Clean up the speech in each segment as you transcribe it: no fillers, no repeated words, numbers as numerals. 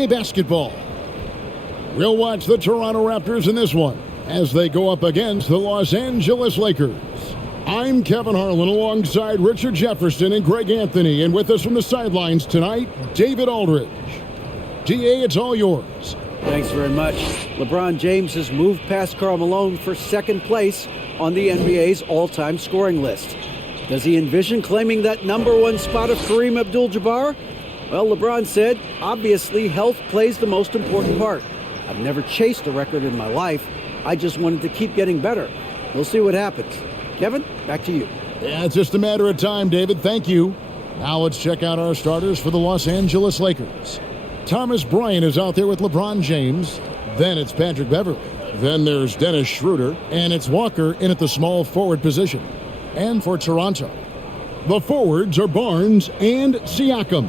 NBA basketball. We'll watch the Toronto Raptors in this one as they go up against the Los Angeles Lakers. I'm Kevin Harlan alongside Richard Jefferson and Greg Anthony, and with us from the sidelines tonight, David Aldridge. DA, it's all yours. Thanks very much. LeBron James has moved past Karl Malone for second place on the NBA's all-time scoring list. Does he envision claiming that number one spot of Kareem Abdul-Jabbar? Well, LeBron said, obviously health plays the most important part. I've never chased a record in my life. I just wanted to keep getting better. We'll see what happens. Kevin, back to you. Yeah, it's just a matter of time, David. Thank you. Now let's check out our starters for the Los Angeles Lakers. Thomas Bryant is out there with LeBron James. Then it's Patrick Beverley. Then there's Dennis Schroeder. And it's Walker in at the small forward position. And for Toronto, the forwards are Barnes and Siakam.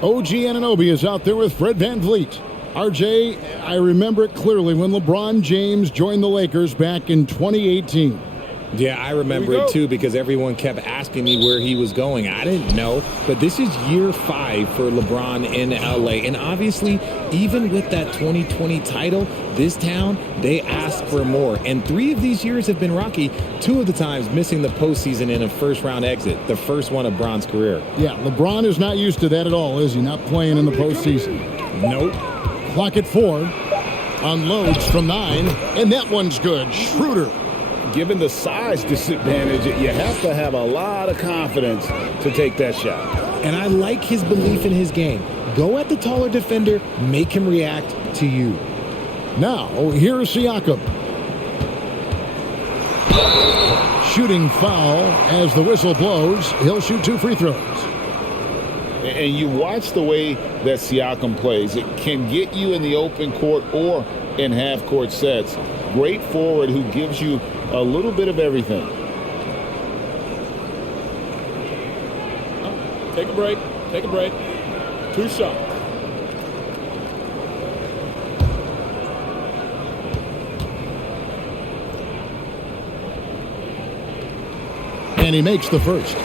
OG Anunoby is out there with Fred VanVleet. RJ, I remember it clearly when LeBron James joined the Lakers back in 2018. Yeah, I remember it too because everyone kept asking me where he was going. I didn't know, but this is year 5 for LeBron in LA. And obviously, even with that 2020 title, this town, they ask for more. And 3 of these years have been rocky, 2 of the times missing the postseason in a first-round exit, the first one of Bron's career. Yeah, LeBron is not used to that at all, is he? Not playing in the postseason. Nope. Clock at 4. Unloads from 9, and that one's good. Schroeder. Given the size disadvantage, you have to have a lot of confidence to take that shot. And I like his belief in his game. Go at the taller defender, make him react to you. Now, here's Siakam. Shooting foul as the whistle blows. He'll shoot 2 free throws. And you watch the way that Siakam plays. It can get you in the open court or in half-court sets. Great forward who gives you a little bit of everything. Take a break. Take a break. 2 shots. And he makes the first.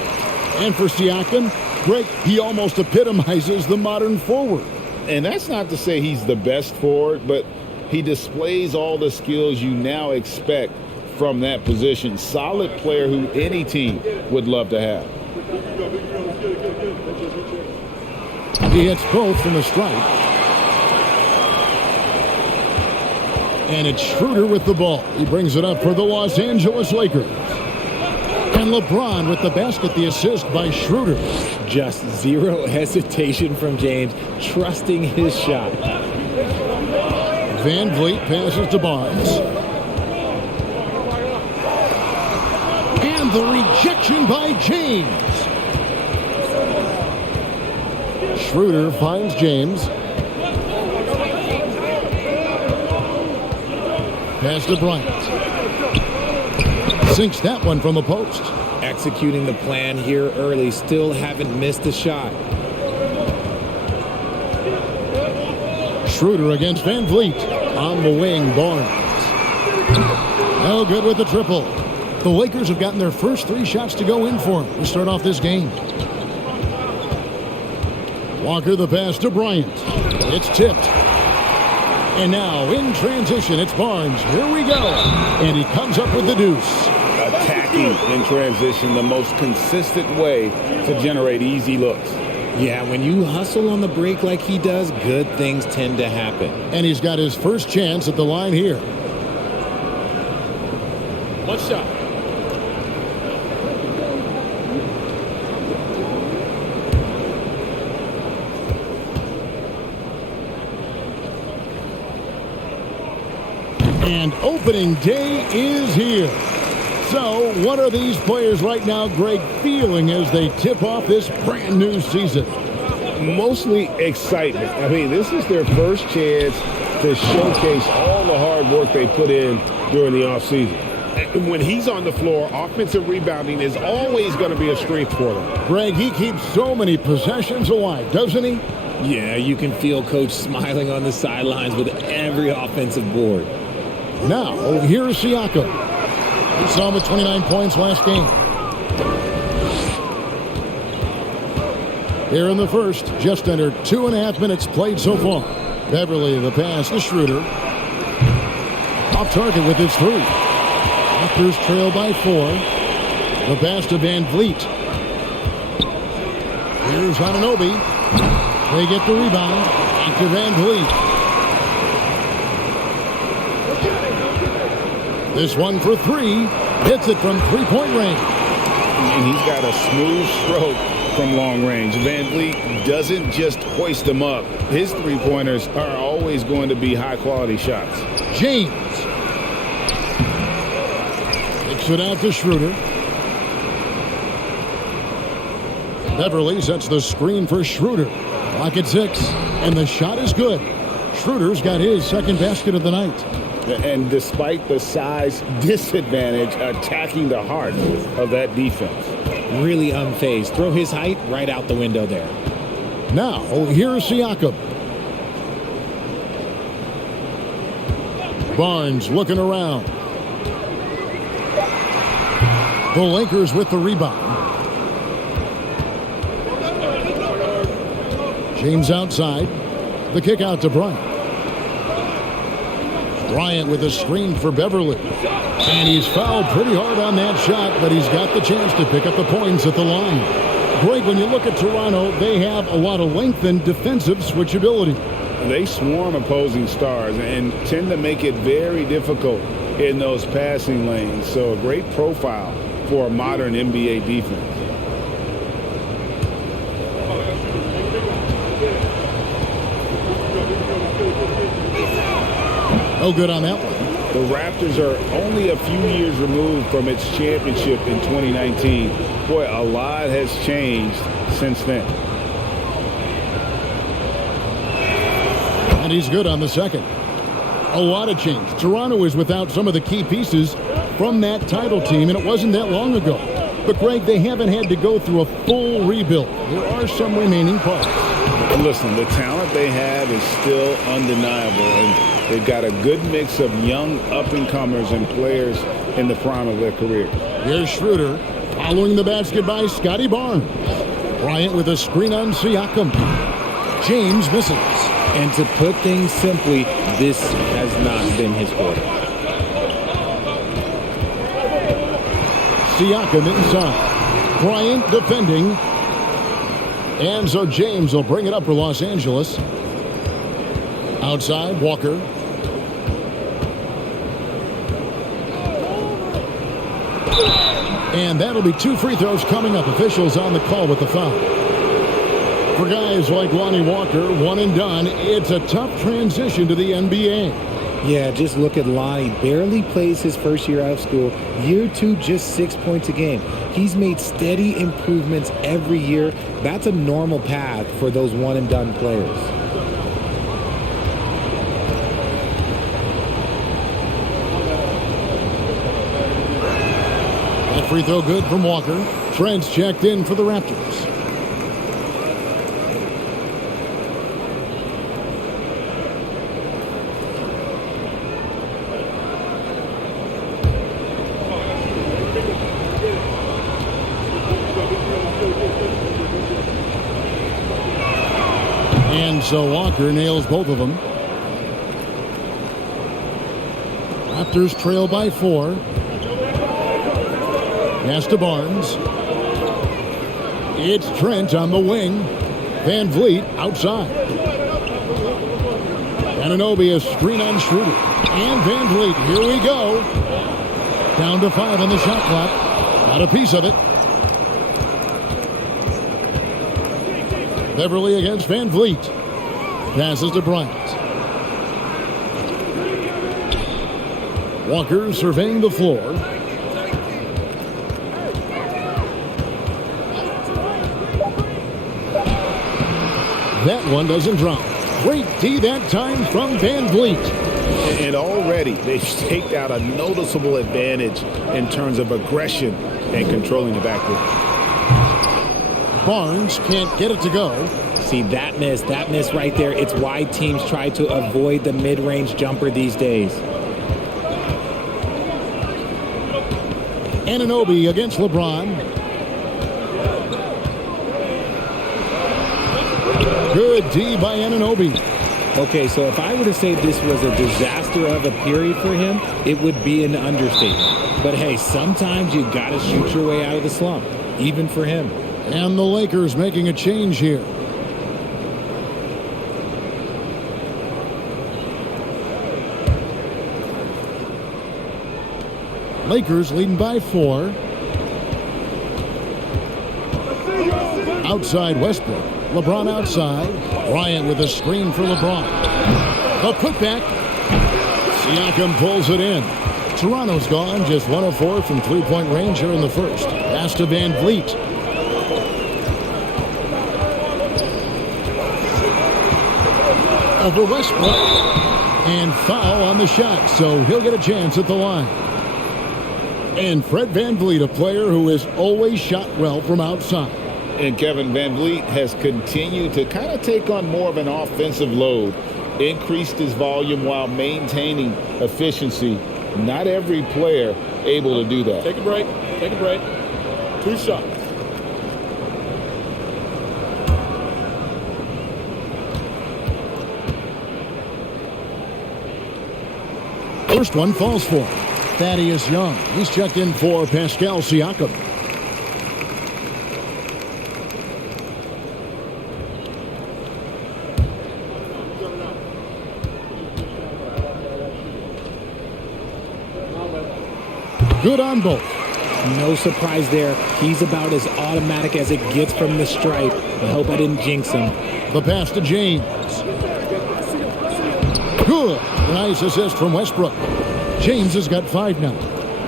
And for Siakam, Greg, he almost epitomizes the modern forward. And that's not to say he's the best forward, but he displays all the skills you now expect from that position. Solid player who any team would love to have. He hits both from the strike. And it's Schroeder with the ball. He brings it up for the Los Angeles Lakers. And LeBron with the basket, the assist by Schroeder. Just zero hesitation from James, trusting his shot. VanVleet passes to Barnes. And the rejection by James. Schroeder finds James. Pass to Bryant. Sinks that one from the post. Executing the plan here early, still haven't missed a shot. Schroeder against VanVleet. On the wing, Barnes. No good with the triple. The Lakers have gotten their first 3 shots to go in for him to start off this game. Walker the pass to Bryant. It's tipped. And now in transition, it's Barnes. Here we go. And he comes up with the deuce. Attacking in transition, the most consistent way to generate easy looks. Yeah, when you hustle on the break like he does, good things tend to happen. And he's got his first chance at the line here. 1 shot. And opening day is here. So, what are these players right now, Greg, feeling as they tip off this brand new season? Mostly excitement. I mean, this is their first chance to showcase all the hard work they put in during the offseason. When he's on the floor, offensive rebounding is always going to be a strength for them. Greg, he keeps so many possessions alive, doesn't he? Yeah, you can feel Coach smiling on the sidelines with every offensive board. Now, here's Siakam. We saw him with 29 points last game. Here in the first, just under 2.5 minutes played so far. Beverly, the pass to Schroeder. Off target with his 3. Raptors trail by 4. The pass to Van Vliet. Here's Anunoby. They get the rebound. Back to Van Vliet. This one for 3. Hits it from three-point range. And he's got a smooth stroke from long range. Van Vliet doesn't just hoist them up. His three-pointers are always going to be high-quality shots. James. Kicks it out to Schroeder. Beverly sets the screen for Schroeder. Clock at 6, and the shot is good. Schroeder's got his second basket of the night. And despite the size disadvantage, attacking the heart of that defense. Really unfazed. Throw his height right out the window there. Now, here's Siakam. Barnes looking around. The Lakers with the rebound. James outside. The kick out to Bryant. Bryant with a screen for Beverly. And he's fouled pretty hard on that shot, but he's got the chance to pick up the points at the line. Greg, when you look at Toronto, they have a lot of length and defensive switchability. They swarm opposing stars and tend to make it very difficult in those passing lanes. So a great profile for a modern NBA defense. No good on that one. The Raptors are only a few years removed from its championship in 2019. Boy, a lot has changed since then. And he's good on the second. A lot of change. Toronto is without some of the key pieces from that title team, and it wasn't that long ago. But, Greg, they haven't had to go through a full rebuild. There are some remaining parts. Listen, the talent they have is still undeniable, and they've got a good mix of young up-and-comers and players in the prime of their career. Here's Schroeder following the basket by Scotty Barnes. Bryant with a screen on Siakam. James misses. And to put things simply, this has not been his quarter. Siakam inside. Bryant defending. And so James will bring it up for Los Angeles. Outside, Walker. And that'll be 2 free throws coming up. Officials on the call with the foul. For guys like Lonnie Walker, one and done, it's a tough transition to the NBA. Yeah, just look at Lonnie. Barely plays his first year out of school. Year 2, just 6 points a game. He's made steady improvements every year. That's a normal path for those one-and-done players. That free throw good from Walker. Trent's checked in for the Raptors. And so Walker nails both of them. Raptors trail by 4. Pass to Barnes. It's Trent on the wing. Van Vliet outside. Anunoby a screen on Schroeder. And Van Vliet, here we go. Down to 5 on the shot clock. Got a piece of it. Beverly against Van Vliet. Passes to Bryant. Walker surveying the floor. That one doesn't drop. Great D that time from Van Vliet. And already they've staked out a noticeable advantage in terms of aggression and controlling the backcourt. Barnes can't get it to go. See, that miss right there, it's why teams try to avoid the mid-range jumper these days. Anunoby against LeBron. Good D by Anunoby. Okay, so if I were to say this was a disaster of a period for him, it would be an understatement. But hey, sometimes you got to shoot your way out of the slump, even for him. And the Lakers making a change here. Lakers leading by 4. Outside Westbrook. LeBron outside. Bryant with a screen for LeBron. A putback. Siakam pulls it in. Toronto's gone just 1 of 4 from three-point range here in the first. Pass to Van Vliet. Over Westbrook. And foul on the shot, so he'll get a chance at the line. And Fred Van Vliet, a player who has always shot well from outside. And Kevin Van Vliet has continued to kind of take on more of an offensive load, increased his volume while maintaining efficiency. Not every player able to do that. Take a break. Take a break. 2 shots. First one falls for Thaddeus Young. He's checked in for Pascal Siakam. Good on both. No surprise there. He's about as automatic as it gets from the stripe. I hope I didn't jinx him. The pass to James. Good. Nice assist from Westbrook. James has got 5 now.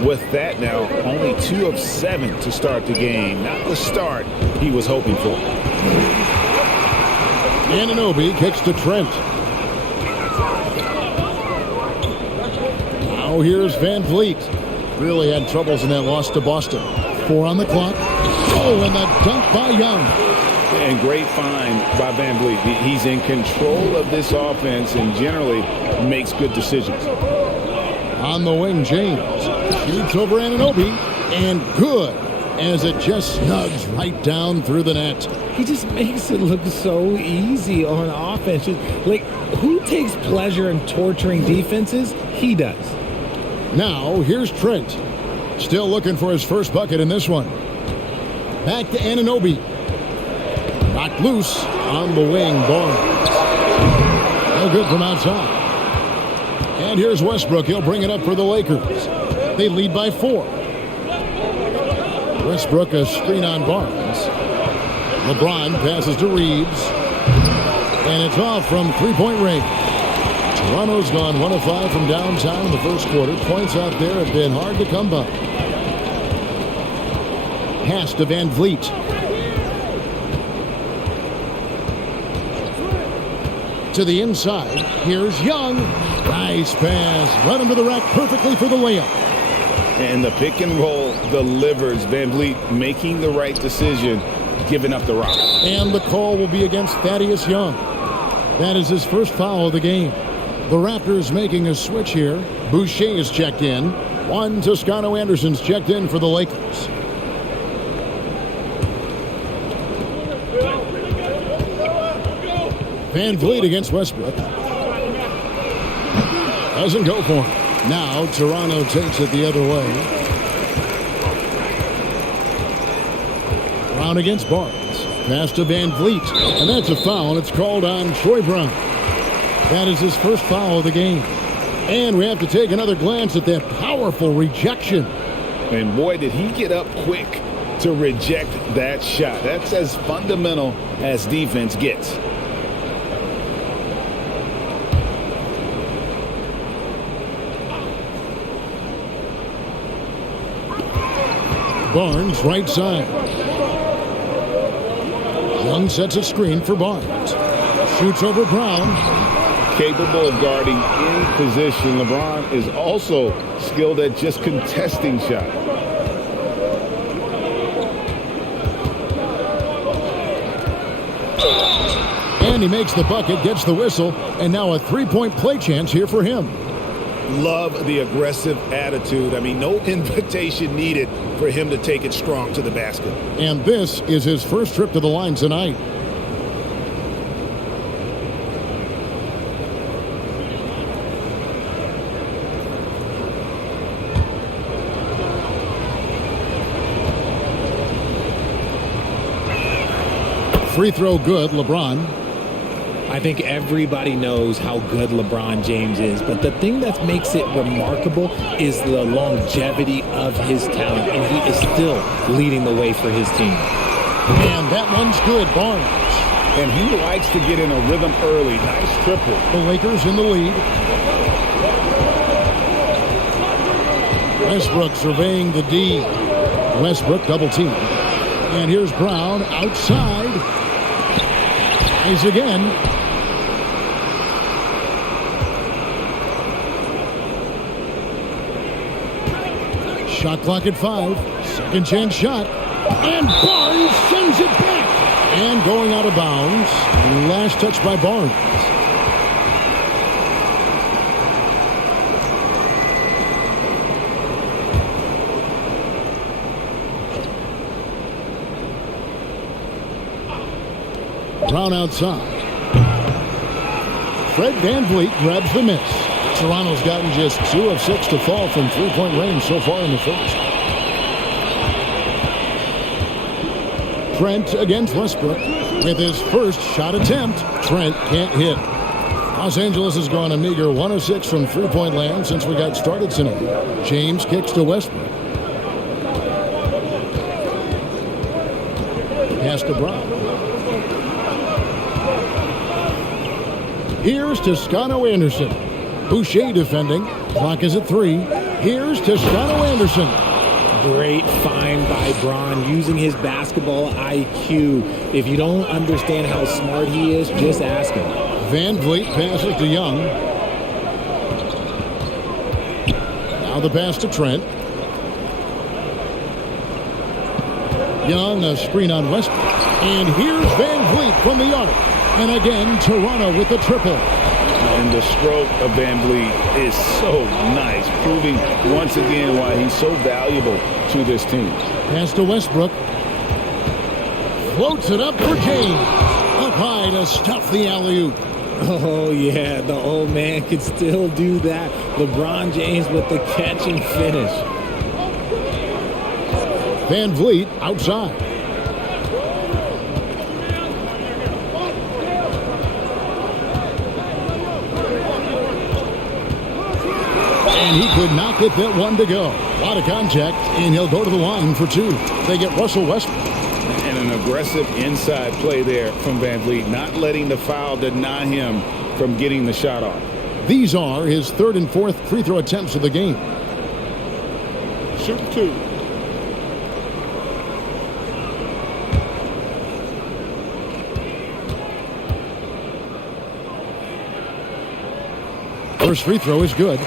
With that now, only 2 of 7 to start the game. Not the start he was hoping for. Anunoby kicks to Trent. Now here's Van Vliet. Really had troubles in that loss to Boston. 4 on the clock. Oh, and the dunk by Young. And great find by Van Vliet. He's in control of this offense and generally makes good decisions. On the wing, James shoots over Anunoby, and good, as it just snugs right down through the net. He just makes it look so easy on offense. Like, who takes pleasure in torturing defenses? He does. Now, here's Trent. Still looking for his first bucket in this one. Back to Anunoby. Knocked loose on the wing, Barnes. No good from outside. And here's Westbrook. He'll bring it up for the Lakers. They lead by 4. Westbrook a screen on Barnes. LeBron passes to Reeves. And it's off from three-point range. Toronto's gone 1 of 5 from downtown in the first quarter. Points out there have been hard to come by. Pass to Van Vliet. To the inside. Here's Young. Nice pass. Led him to the rack perfectly for the layup. And the pick and roll delivers. Van Vliet making the right decision, giving up the rock. And the call will be against Thaddeus Young. That is his first foul of the game. The Raptors making a switch here. Boucher is checked in. Juan Toscano-Anderson's checked in for the Lakers. Van Vliet against Westbrook. Doesn't go for him. Now Toronto takes it the other way. Brown against Barnes. Pass to Van Vliet. And that's a foul, and it's called on Troy Brown. That is his first foul of the game. And we have to take another glance at that powerful rejection. And boy, did he get up quick to reject that shot. That's as fundamental as defense gets. Barnes, right side. Young sets a screen for Barnes. Shoots over Brown. Capable of guarding in position. LeBron is also skilled at just contesting shots. And he makes the bucket, gets the whistle, and now a three-point play chance here for him. Love the aggressive attitude. I mean, no invitation needed for him to take it strong to the basket. And this is his first trip to the line tonight. Free throw good, LeBron. I think everybody knows how good LeBron James is, but the thing that makes it remarkable is the longevity of his talent, and he is still leading the way for his team. And that one's good, Barnes. And he likes to get in a rhythm early. Nice triple. The Lakers in the lead. Westbrook surveying the D. Westbrook double team. And here's Brown outside. Eyes again. Shot clock at 5. Second chance shot. And Barnes sends it back. And going out of bounds. Last touch by Barnes. Brown outside. Fred VanVleet grabs the miss. Toronto's gotten just 2 of 6 to fall from three-point range so far in the first. Trent against Westbrook with his first shot attempt. Trent can't hit. Los Angeles has gone a meager 1 of 6 from three-point land since we got started tonight. James kicks to Westbrook. Pass to Brown. Here's Toscano Anderson. Boucher defending. Clock is at 3. Here's Toscano Anderson. Great find by Bron, using his basketball IQ. If you don't understand how smart he is, just ask him. VanVleet passes to Young. Now the pass to Trent. Young, a screen on Westbrook. And here's VanVleet from the arc. And again, Toronto with the triple. And the stroke of VanVleet is so nice, proving once again why he's so valuable to this team. Pass to Westbrook. Floats it up for James. Up high to stuff the alley-oop. Oh, yeah, the old man can still do that. LeBron James with the catch and finish. VanVleet outside. And he could not get that one to go. A lot of contact, and he'll go to the line for 2. They get Russell Westbrook. And an aggressive inside play there from VanVleet, not letting the foul deny him from getting the shot off. These are his 3rd and 4th free throw attempts of the game. Shoot 2. First free throw is good.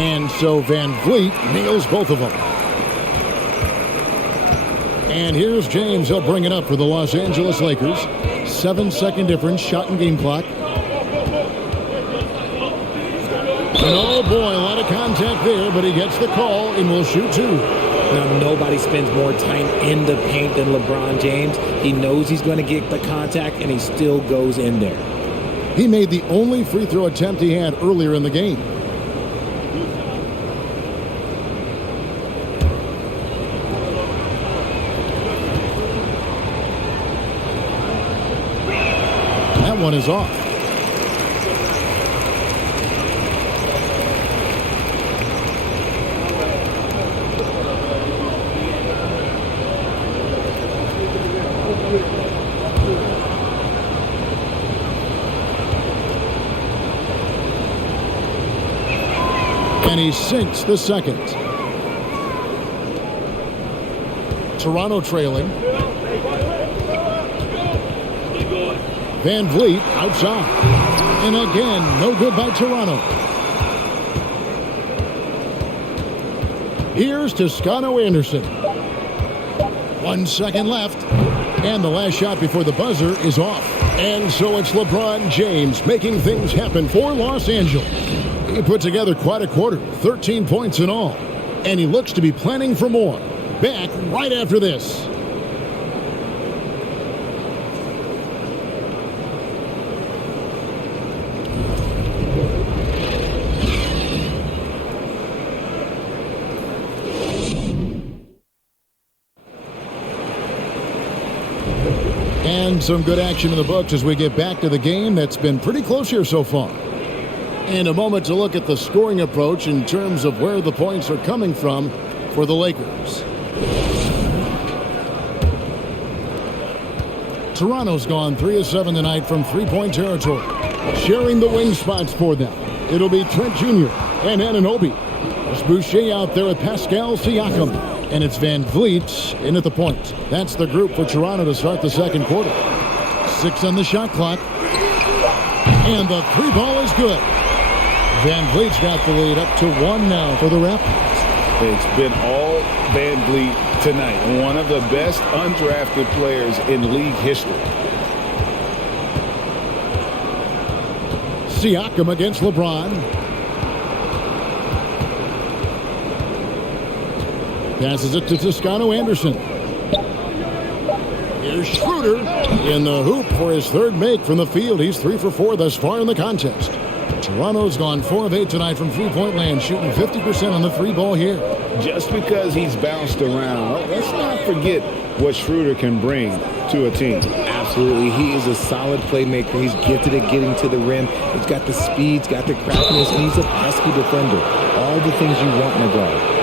And so VanVleet nails both of them. And here's James. He'll bring it up for the Los Angeles Lakers. 7-second difference, shot and game clock. And oh boy, a lot of contact there, but he gets the call and will shoot 2. Now, nobody spends more time in the paint than LeBron James. He knows he's going to get the contact, and he still goes in there. He made the only free throw attempt he had earlier in the game. That one is off. And he sinks the second. Toronto trailing. VanVleet outside. And again, no good by Toronto. Here's Toscano Anderson. 1 second left. And the last shot before the buzzer is off. And so it's LeBron James making things happen for Los Angeles. He put together quite a quarter, 13 points in all. And he looks to be planning for more. back right after this. And some good action in the books as we get back to the game that's been pretty close here so far. In a moment to look at the scoring approach in terms of where the points are coming from for the Lakers. Toronto's gone 3 of 7 tonight from three-point territory. Sharing the wing spots for them, it'll be Trent Jr. and Anunoby. There's Boucher out there with Pascal Siakam. And it's Van Vliet in at the point. That's the group for Toronto to start the second quarter. 6 on the shot clock. And the three ball is good. Van Vliet's got the lead up to 1 now for the Raptors. It's been all Van Vliet tonight. One of the best undrafted players in league history. Siakam against LeBron. Passes it to Toscano Anderson. Here's Schroeder in the hoop for his third make from the field. He's 3 for 4 thus far in the contest. Toronto's gone 4 of 8 tonight from three-point land, shooting 50% on the three ball here. Just because he's bounced around, let's not forget what Schroeder can bring to a team. Absolutely. He is a solid playmaker. He's gifted at getting to the rim. He's got the speed, he's got the craftiness, and he's a pesky defender. All the things you want in a guard.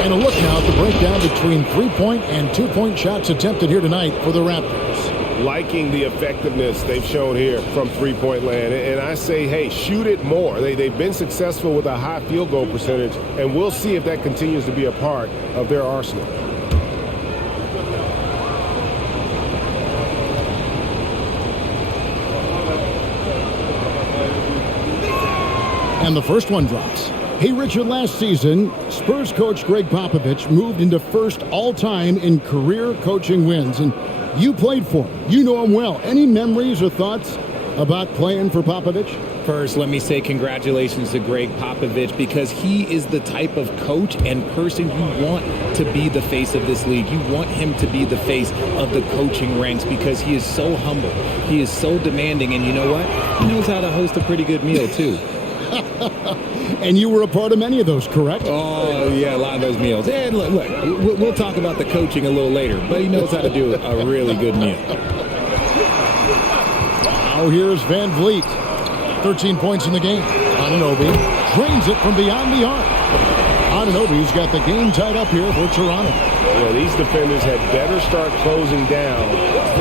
And a look now at the breakdown between three-point and two-point shots attempted here tonight for the Raptors. Liking the effectiveness they've shown here from three-point land. And I say, hey, shoot it more. They've been successful with a high field goal percentage, and we'll see if that continues to be a part of their arsenal. And the first one drops. Hey, Richard, last season, Spurs coach Greg Popovich moved into first all-time in career coaching wins. And you played for him. You know him well. Any memories or thoughts about playing for Popovich? First, let me say congratulations to Greg Popovich, because he is the type of coach and person you want to be the face of this league. You want him to be the face of the coaching ranks because he is so humble. He is so demanding. And you know what? He knows how to host a pretty good meal, too. And you were a part of many of those, correct? Oh, yeah, a lot of those meals. And look, we'll talk about the coaching a little later, but he knows how to do a really good meal. Now here's Van Vliet. 13 points in the game. Anunoby drains it from beyond the arc. Anunoby's got the game tied up here for Toronto. Yeah, these defenders had better start closing down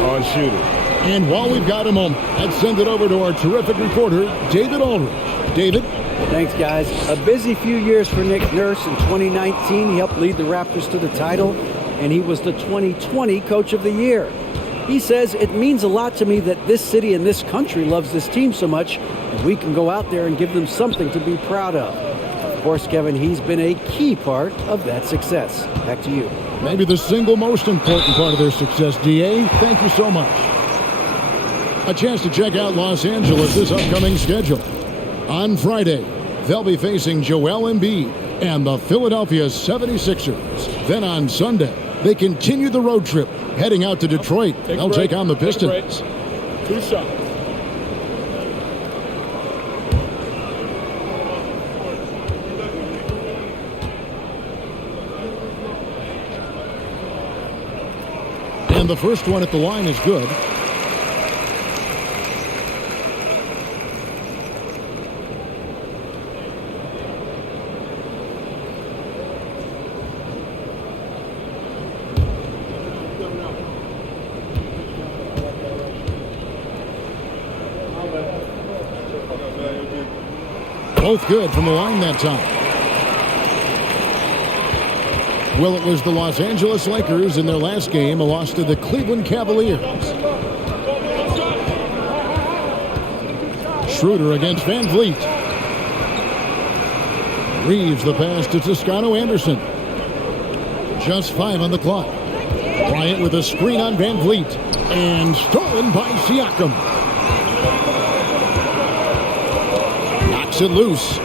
on shooters. And while we've got a moment, let's send it over to our terrific reporter, David Aldridge. David? Thanks, guys. A busy few years for Nick Nurse. In 2019, he helped lead the Raptors to the title, and he was the 2020 Coach of the Year. He says, it means a lot to me that this city and this country loves this team so much, and we can go out there and give them something to be proud of. Of course, Kevin, he's been a key part of that success. Back to you. Maybe the single most important part of their success, D.A. Thank you so much. A chance to check out Los Angeles' upcoming schedule. On Friday, they'll be facing Joel Embiid and the Philadelphia 76ers. Then on Sunday, they continue the road trip, heading out to Detroit. They'll take on the Pistons. 2 shots. And the first one at the line is good. Both good from the line that time. Well, it was the Los Angeles Lakers in their last game, a loss to the Cleveland Cavaliers. Schroeder against Van Vliet. Reeves the pass to Toscano Anderson. Just 5 on the clock. Bryant with a screen on Van Vliet. And stolen by Siakam. Knocks it loose.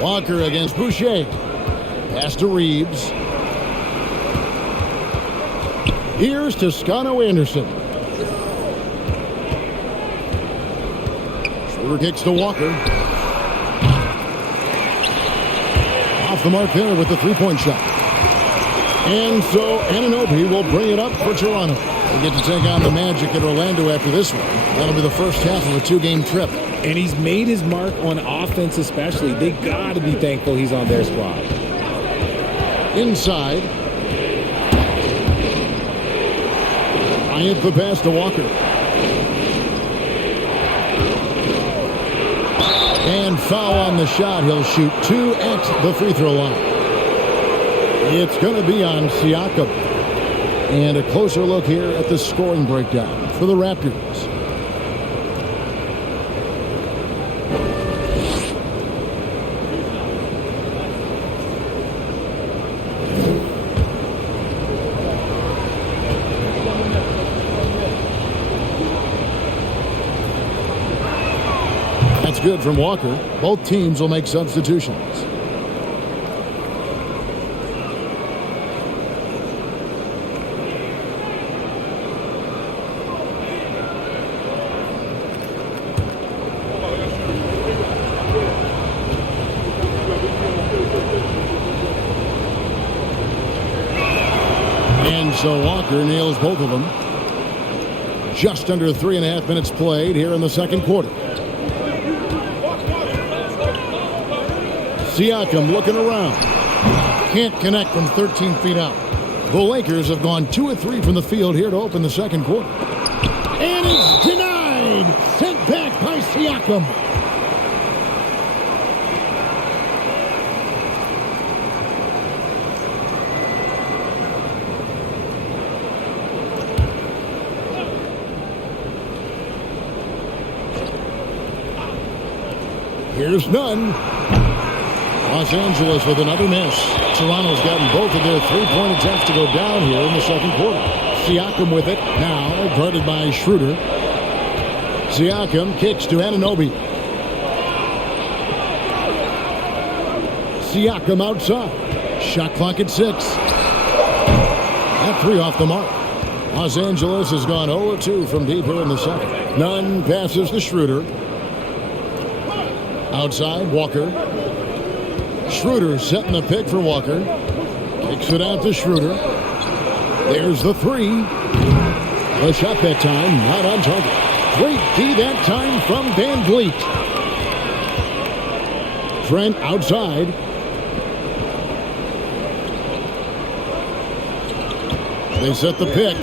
Walker against Boucher. Pass to Reeves. Here's Toscano Anderson. Schroeder kicks to Walker. Off the mark there with the three-point shot. And so Anunoby will bring it up for Toronto. They get to take on the Magic in Orlando after this one. That'll be the first half of a two-game trip. And he's made his mark on offense especially. They got to be thankful he's on their squad. Inside. Bryant the pass to Walker. And foul on the shot. He'll shoot 2 at the free throw line. It's going to be on Siakam. And a closer look here at the scoring breakdown for the Raptors. That's good from Walker. Both teams will make substitutions. And so Walker nails both of them. Just under 3.5 minutes played here in the second quarter. Siakam looking around. Can't connect from 13 feet out. The Lakers have gone 2 of 3 from the field here to open the second quarter. And it's denied. Sent back by Siakam. Here's none. Los Angeles with another miss. Toronto's gotten both of their three-point attempts to go down here in the second quarter. Siakam with it. Now guarded by Schroeder. Siakam kicks to Anunoby. Siakam outside. Shot clock at 6. That 3 off the mark. Los Angeles has gone 0-2 from deep here in the second. Nunn passes to Schroeder. Outside, Walker. Schroeder setting the pick for Walker. Kicks it out to Schroeder. There's the 3. The shot that time, not on target. Great D that time from Van Vliet. Trent outside. They set the pick.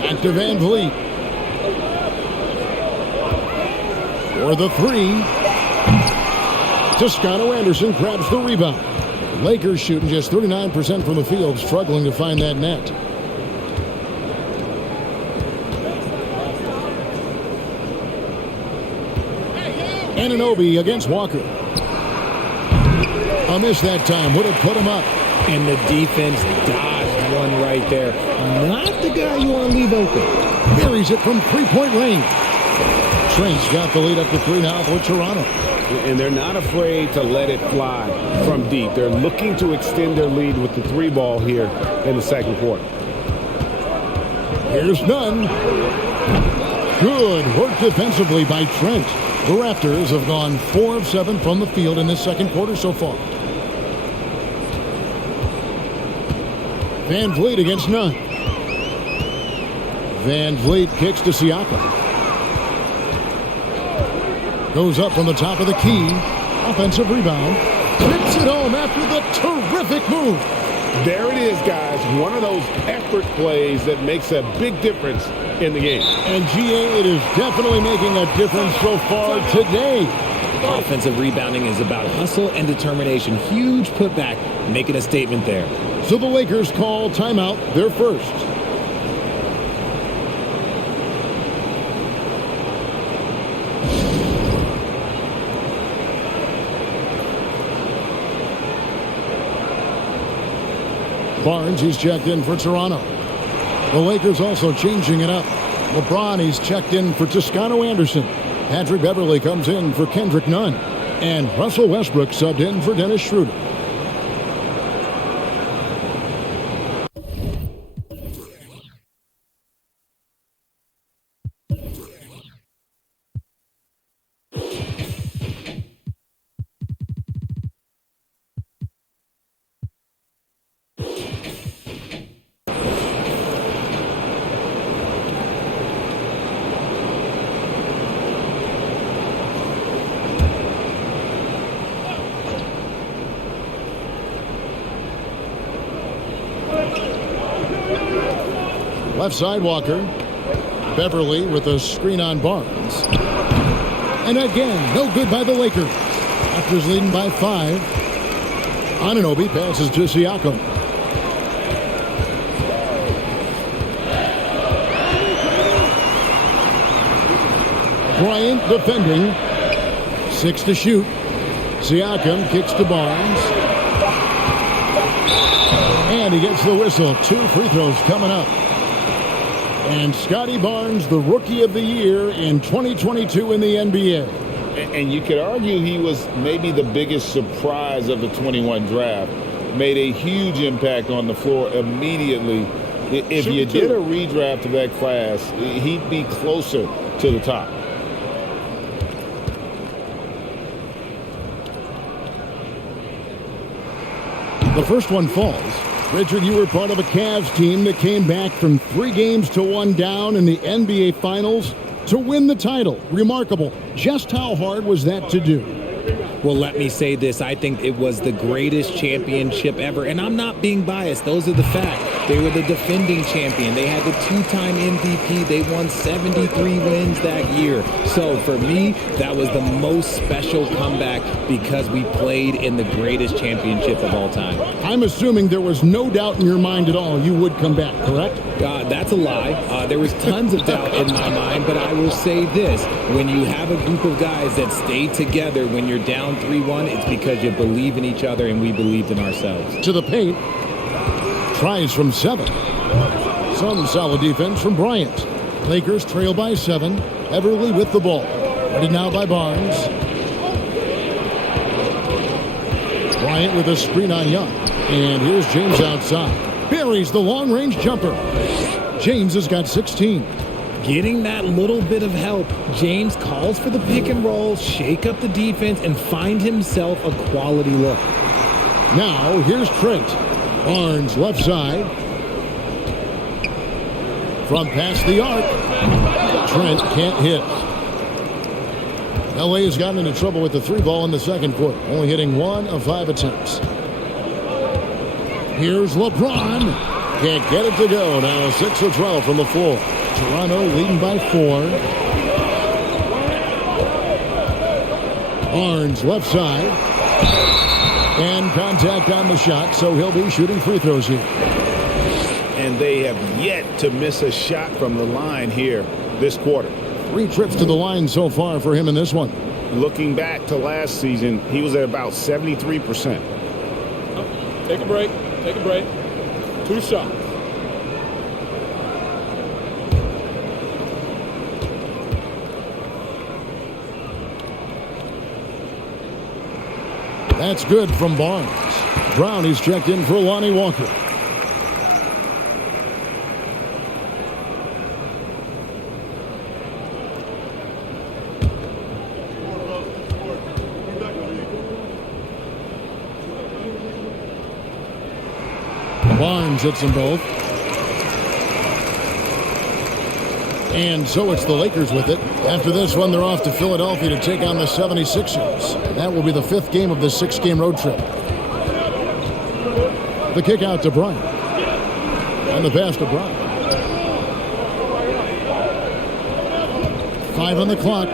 Back to Van Vliet. For the 3. Toscano Anderson grabs the rebound. Lakers shooting just 39% from the field, struggling to find that net. Anunoby against Walker. A miss that time. Would have put him up. And the defense dodged one right there. Not the guy you want to leave open. Buries it from three-point range. Trent's got the lead up to 3 now for Toronto. And they're not afraid to let it fly from deep. They're looking to extend their lead with the 3 ball here in the second quarter. Here's Nunn. Good work defensively by Trent. The Raptors have gone 4 of 7 from the field in this second quarter so far. Van Vliet against Nunn. Van Vliet kicks to Siakam. Goes up from the top of the key. Offensive rebound. Rips it home after the terrific move. There it is, guys. One of those effort plays that makes a big difference in the game. And GA, it is definitely making a difference so far today. Offensive rebounding is about hustle and determination. Huge putback, making a statement there. So the Lakers call timeout, their first. Barnes, he's checked in for Toronto. The Lakers also changing it up. LeBron, he's checked in for Toscano Anderson. Patrick Beverley comes in for Kendrick Nunn. And Russell Westbrook subbed in for Dennis Schroeder. Left side Walker. Beverly with a screen on Barnes. And again, no good by the Lakers. Raptors leading by 5. Anunoby passes to Siakam. Bryant defending. 6 to shoot. Siakam kicks to Barnes. And he gets the whistle. 2 free throws coming up. And Scotty Barnes, the Rookie of the Year in 2022 in the NBA. And you could argue he was maybe the biggest surprise of the 21 draft. Made a huge impact on the floor immediately. If you did a redraft of that class, he'd be closer to the top. The first one falls. Richard, you were part of a Cavs team that came back from 3 games to 1 down in the NBA Finals to win the title. Remarkable. Just how hard was that to do? Well, let me say this. I think it was the greatest championship ever. And I'm not being biased. Those are the facts. They were the defending champion. They had the 2-time MVP. They won 73 wins that year. So for me, that was the most special comeback because we played in the greatest championship of all time. I'm assuming there was no doubt in your mind at all you would come back, correct? That's a lie. There was tons of doubt in my mind, but I will say this. When you have a group of guys that stay together when you're down 3-1, it's because you believe in each other and we believed in ourselves. To the paint. Tries from 7. Some solid defense from Bryant. Lakers trail by 7. Everly with the ball. Ready now by Barnes. Bryant with a screen on Young. And here's James outside. Buries the long-range jumper. James has got 16. Getting that little bit of help, James calls for the pick and roll, shake up the defense, and find himself a quality look. Now, here's Trent. Barnes left side. From past the arc. Trent can't hit. LA has gotten into trouble with the 3 ball in the second quarter, only hitting 1 of 5 attempts. Here's LeBron. Can't get it to go. Now 6 of 12 from the floor. Toronto leading by 4. Barnes left side. And contact on the shot, so he'll be shooting free throws here. And they have yet to miss a shot from the line here this quarter. 3 trips to the line so far for him in this one. Looking back to last season, he was at about 73%. Take a break. Take a break. 2 shots. That's good from Barnes. Brownie's checked in for Lonnie Walker. Barnes hits them both. And so it's the Lakers with it. After this one, they're off to Philadelphia to take on the 76ers. That will be the 5th game of this 6-game road trip. The kick out to Bryant. And the pass to Bryant. 5 on the clock.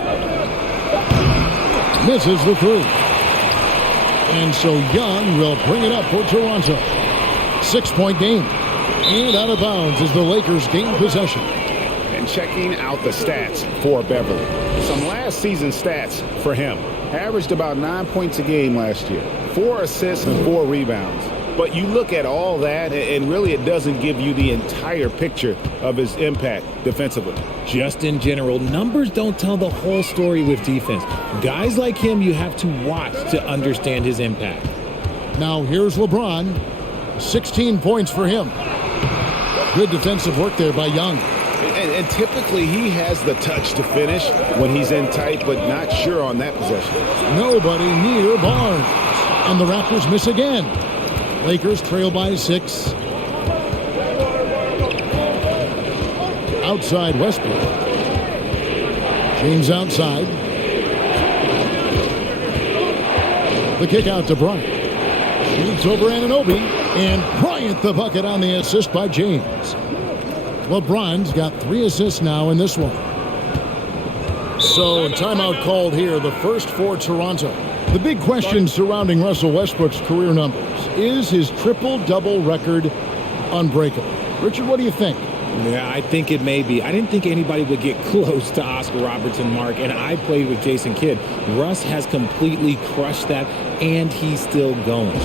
Misses the 3. And so Young will bring it up for Toronto. 6-point game. And out of bounds as the Lakers gain possession. And checking out the stats for Beverly. Some last season stats for him. Averaged about 9 points a game last year. 4 assists and 4 rebounds. But you look at all that, and really it doesn't give you the entire picture of his impact defensively. Just in general, numbers don't tell the whole story with defense. Guys like him, you have to watch to understand his impact. Now here's LeBron. 16 points for him. Good defensive work there by Young. And typically he has the touch to finish when he's in tight, but not sure on that possession. Nobody near Barnes. And the Raptors miss again. Lakers trail by 6. Outside Westbrook. James outside. The kick out to Bryant. Shoots over Anunoby. And Bryant the bucket on the assist by James. LeBron's got 3 assists now in this one. So timeout called here, the first for Toronto. The big question surrounding Russell Westbrook's career numbers. Is his triple-double record unbreakable? Richard, what do you think? Yeah, I think it may be. I didn't think anybody would get close to Oscar Robertson, Mark, and I played with Jason Kidd. Russ has completely crushed that, and he's still going.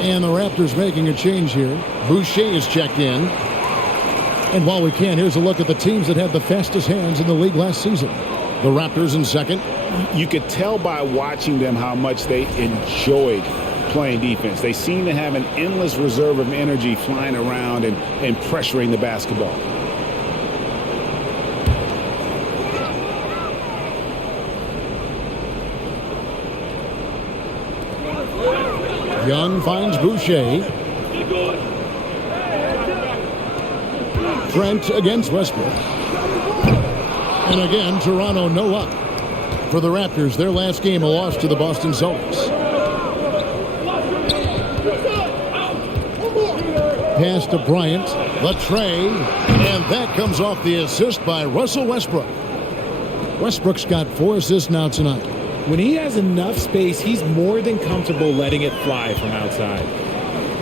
And the Raptors making a change here. Boucher is checked in. And while we can, here's a look at the teams that had the fastest hands in the league last season. The Raptors in second. You could tell by watching them how much they enjoyed playing defense. They seem to have an endless reserve of energy flying around and pressuring the basketball. Young finds Boucher. Trent against Westbrook. And again, Toronto no up. For the Raptors, their last game, a loss to the Boston Celtics. Pass to Bryant. The tray. And that comes off the assist by Russell Westbrook. Westbrook's got 4 assists now tonight. When he has enough space, he's more than comfortable letting it fly from outside.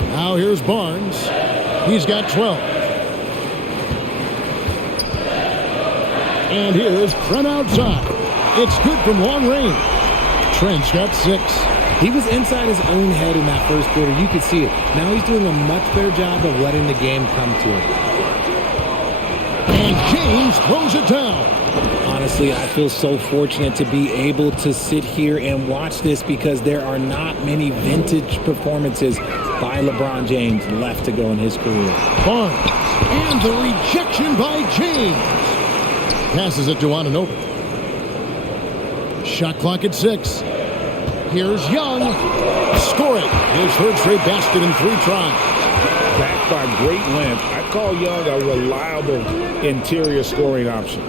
Now here's Barnes. He's got 12. And here's Trent outside. It's good from long range. Trent's got 6. He was inside his own head in that first quarter. You could see it. Now he's doing a much better job of letting the game come to him. And James throws it down. Honestly, I feel so fortunate to be able to sit here and watch this because there are not many vintage performances by LeBron James left to go in his career. Barnes. And the rejection by James. Passes it to Anunoby. Shot clock at 6. Here's Young. Score it. His third straight basket in 3 tries. Backed by great length, I call Young a reliable interior scoring option.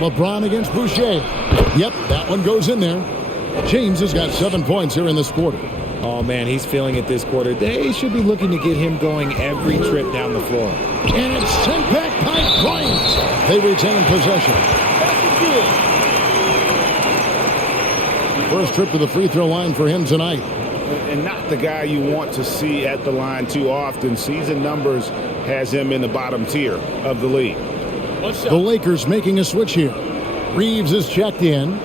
LeBron against Boucher. Yep, that one goes in there. James has got 7 points here in this quarter. Oh, man, he's feeling it this quarter. They should be looking to get him going every trip down the floor. And it's sent back by Bryant. They retain possession. First trip to the free throw line for him tonight. And not the guy you want to see at the line too often. Season numbers has him in the bottom tier of the league. The Lakers making a switch here. Reeves is checked in.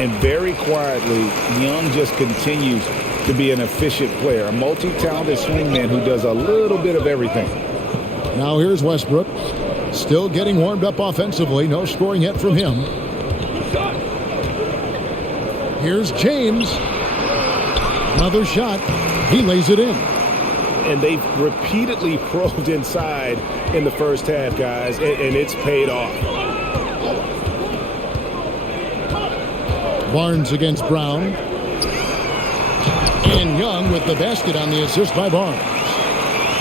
And very quietly, Young just continues to be an efficient player, a multi-talented swingman who does a little bit of everything. Now here's Westbrook. Still getting warmed up offensively. No scoring yet from him. Here's James. Another shot. He lays it in. And they've repeatedly probed inside in the first half, guys, and it's paid off. Barnes against Brown. And Young with the basket on the assist by Barnes.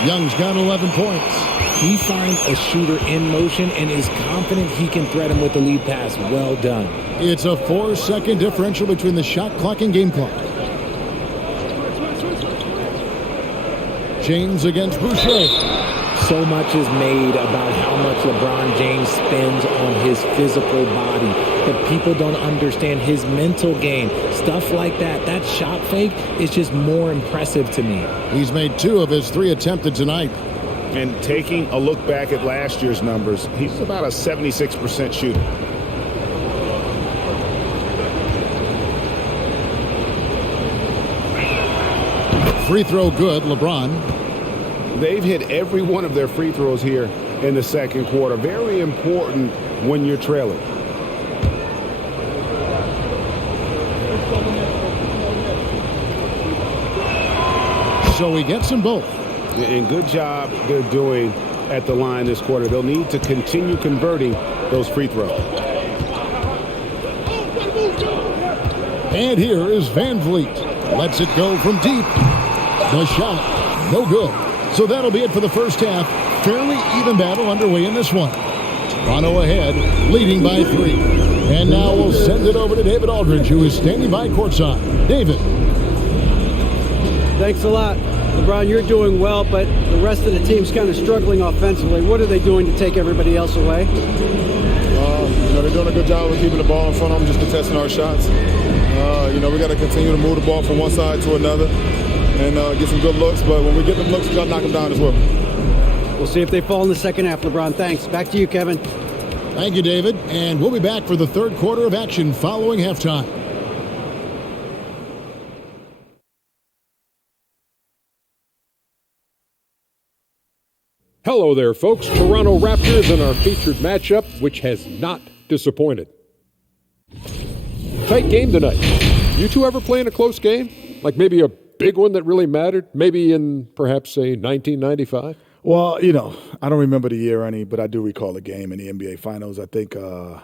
Young's got 11 points. He finds a shooter in motion and is confident he can thread him with the lead pass. Well done. It's a 4-second differential between the shot clock and game clock. James against Boucher. So much is made about how much LeBron James spends on his physical body, but people don't understand his mental game. Stuff like that, that shot fake is just more impressive to me. He's made 2 of his 3 attempted tonight. And taking a look back at last year's numbers, he's about a 76% shooter. Free throw good, LeBron. They've hit every one of their free throws here in the second quarter. Very important when you're trailing. So he gets them both. And good job they're doing at the line this quarter. They'll need to continue converting those free throws. And here is Van Vliet. Lets it go from deep. The shot, no good. So that'll be it for the first half. Fairly even battle underway in this one. Toronto ahead, leading by 3. And now we'll send it over to David Aldridge, who is standing by courtside. David. Thanks a lot. LeBron, you're doing well, but the rest of the team's kind of struggling offensively. What are they doing to take everybody else away? They're doing a good job of keeping the ball in front of them, just contesting our shots. We got to continue to move the ball from one side to another and get some good looks. But when we get them looks, we got to knock them down as well. We'll see if they fall in the second half, LeBron. Thanks. Back to you, Kevin. Thank you, David. And we'll be back for the third quarter of action following halftime. Hello there, folks. Toronto Raptors in our featured matchup, which has not disappointed. Tight game tonight. You two ever play in a close game? Like maybe a big one that really mattered? Maybe in perhaps, say, 1995? Well, I don't remember the year any, but I do recall a game in the NBA Finals. I think there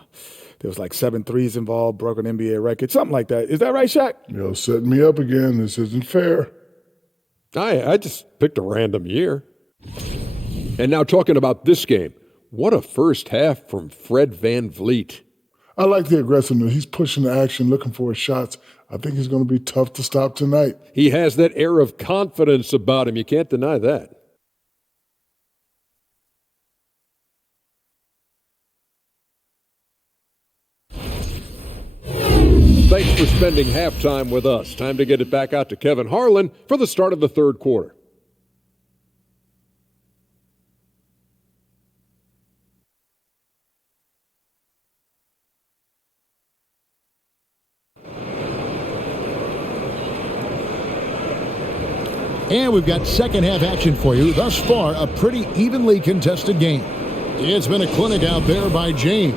was like 7 threes involved, broke an NBA record, something like that. Is that right, Shaq? Setting me up again. This isn't fair. I just picked a random year. And now talking about this game, what a first half from Fred VanVleet. I like the aggressiveness. He's pushing the action, looking for his shots. I think he's going to be tough to stop tonight. He has that air of confidence about him. You can't deny that. Thanks for spending halftime with us. Time to get it back out to Kevin Harlan for the start of the third quarter. And we've got second half action for you. Thus far, a pretty evenly contested game. It's been a clinic out there by James.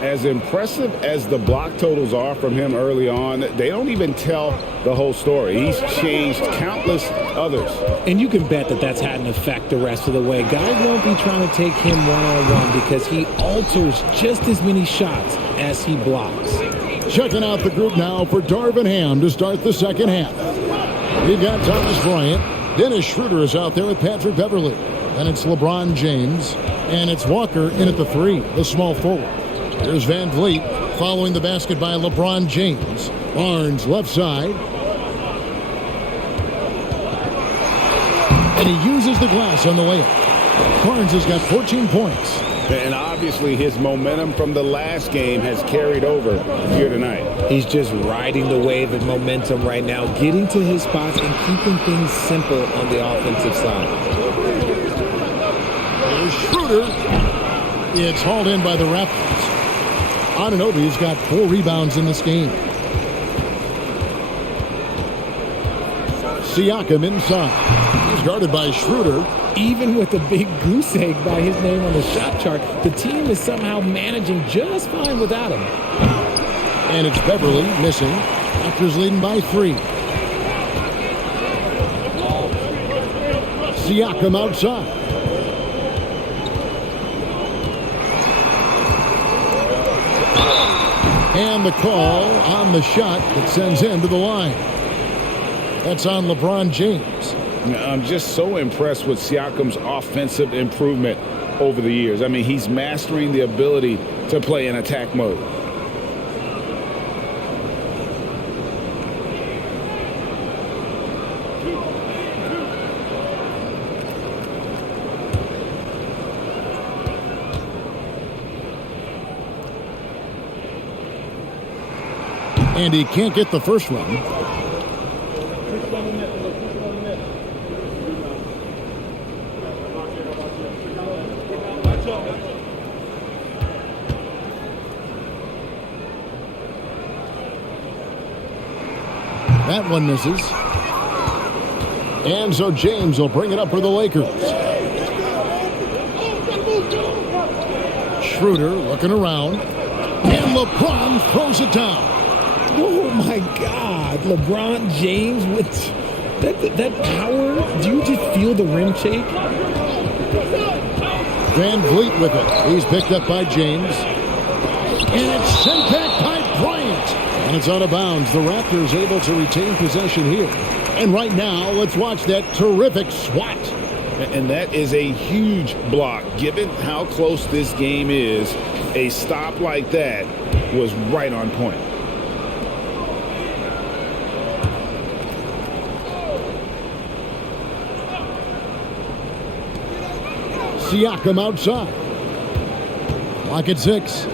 As impressive as the block totals are from him early on, they don't even tell the whole story. He's changed countless others. And you can bet that that's had an effect the rest of the way. Guys won't be trying to take him one-on-one because he alters just as many shots as he blocks. Checking out the group now for Darvin Ham to start the second half. We've got Thomas Bryant. Dennis Schroeder is out there with Patrick Beverley. Then it's LeBron James. And it's Walker in at the 3, the small forward. Here's Van Vliet following the basket by LeBron James. Barnes left side. And he uses the glass on the layup. Barnes has got 14 points. And obviously his momentum from the last game has carried over here tonight. He's just riding the wave of momentum right now, getting to his spots and keeping things simple on the offensive side. Here's Schroeder. It's hauled in by the Raptors. Anunoby's got 4 rebounds in this game. Siakam inside. He's guarded by Schroeder. Even with a big goose egg by his name on the shot chart, the team is somehow managing just fine without him. And it's Beverly missing. Raptors leading by 3. Siakam outside. And the call on the shot that sends him to the line. That's on LeBron James. I'm just so impressed with Siakam's offensive improvement over the years. I mean, he's mastering the ability to play in attack mode. And he can't get the first one. That one misses. And so James will bring it up for the Lakers. Schroeder looking around. And LeBron throws it down. Oh, my God. LeBron James with that power. Do you just feel the rim shake? Van Vliet with it. He's picked up by James. And it's sent back by Bryant. And it's out of bounds. The Raptors able to retain possession here. And right now, let's watch that terrific swat. And that is a huge block. Given how close this game is, a stop like that was right on point. Siakam outside. Clock at 6.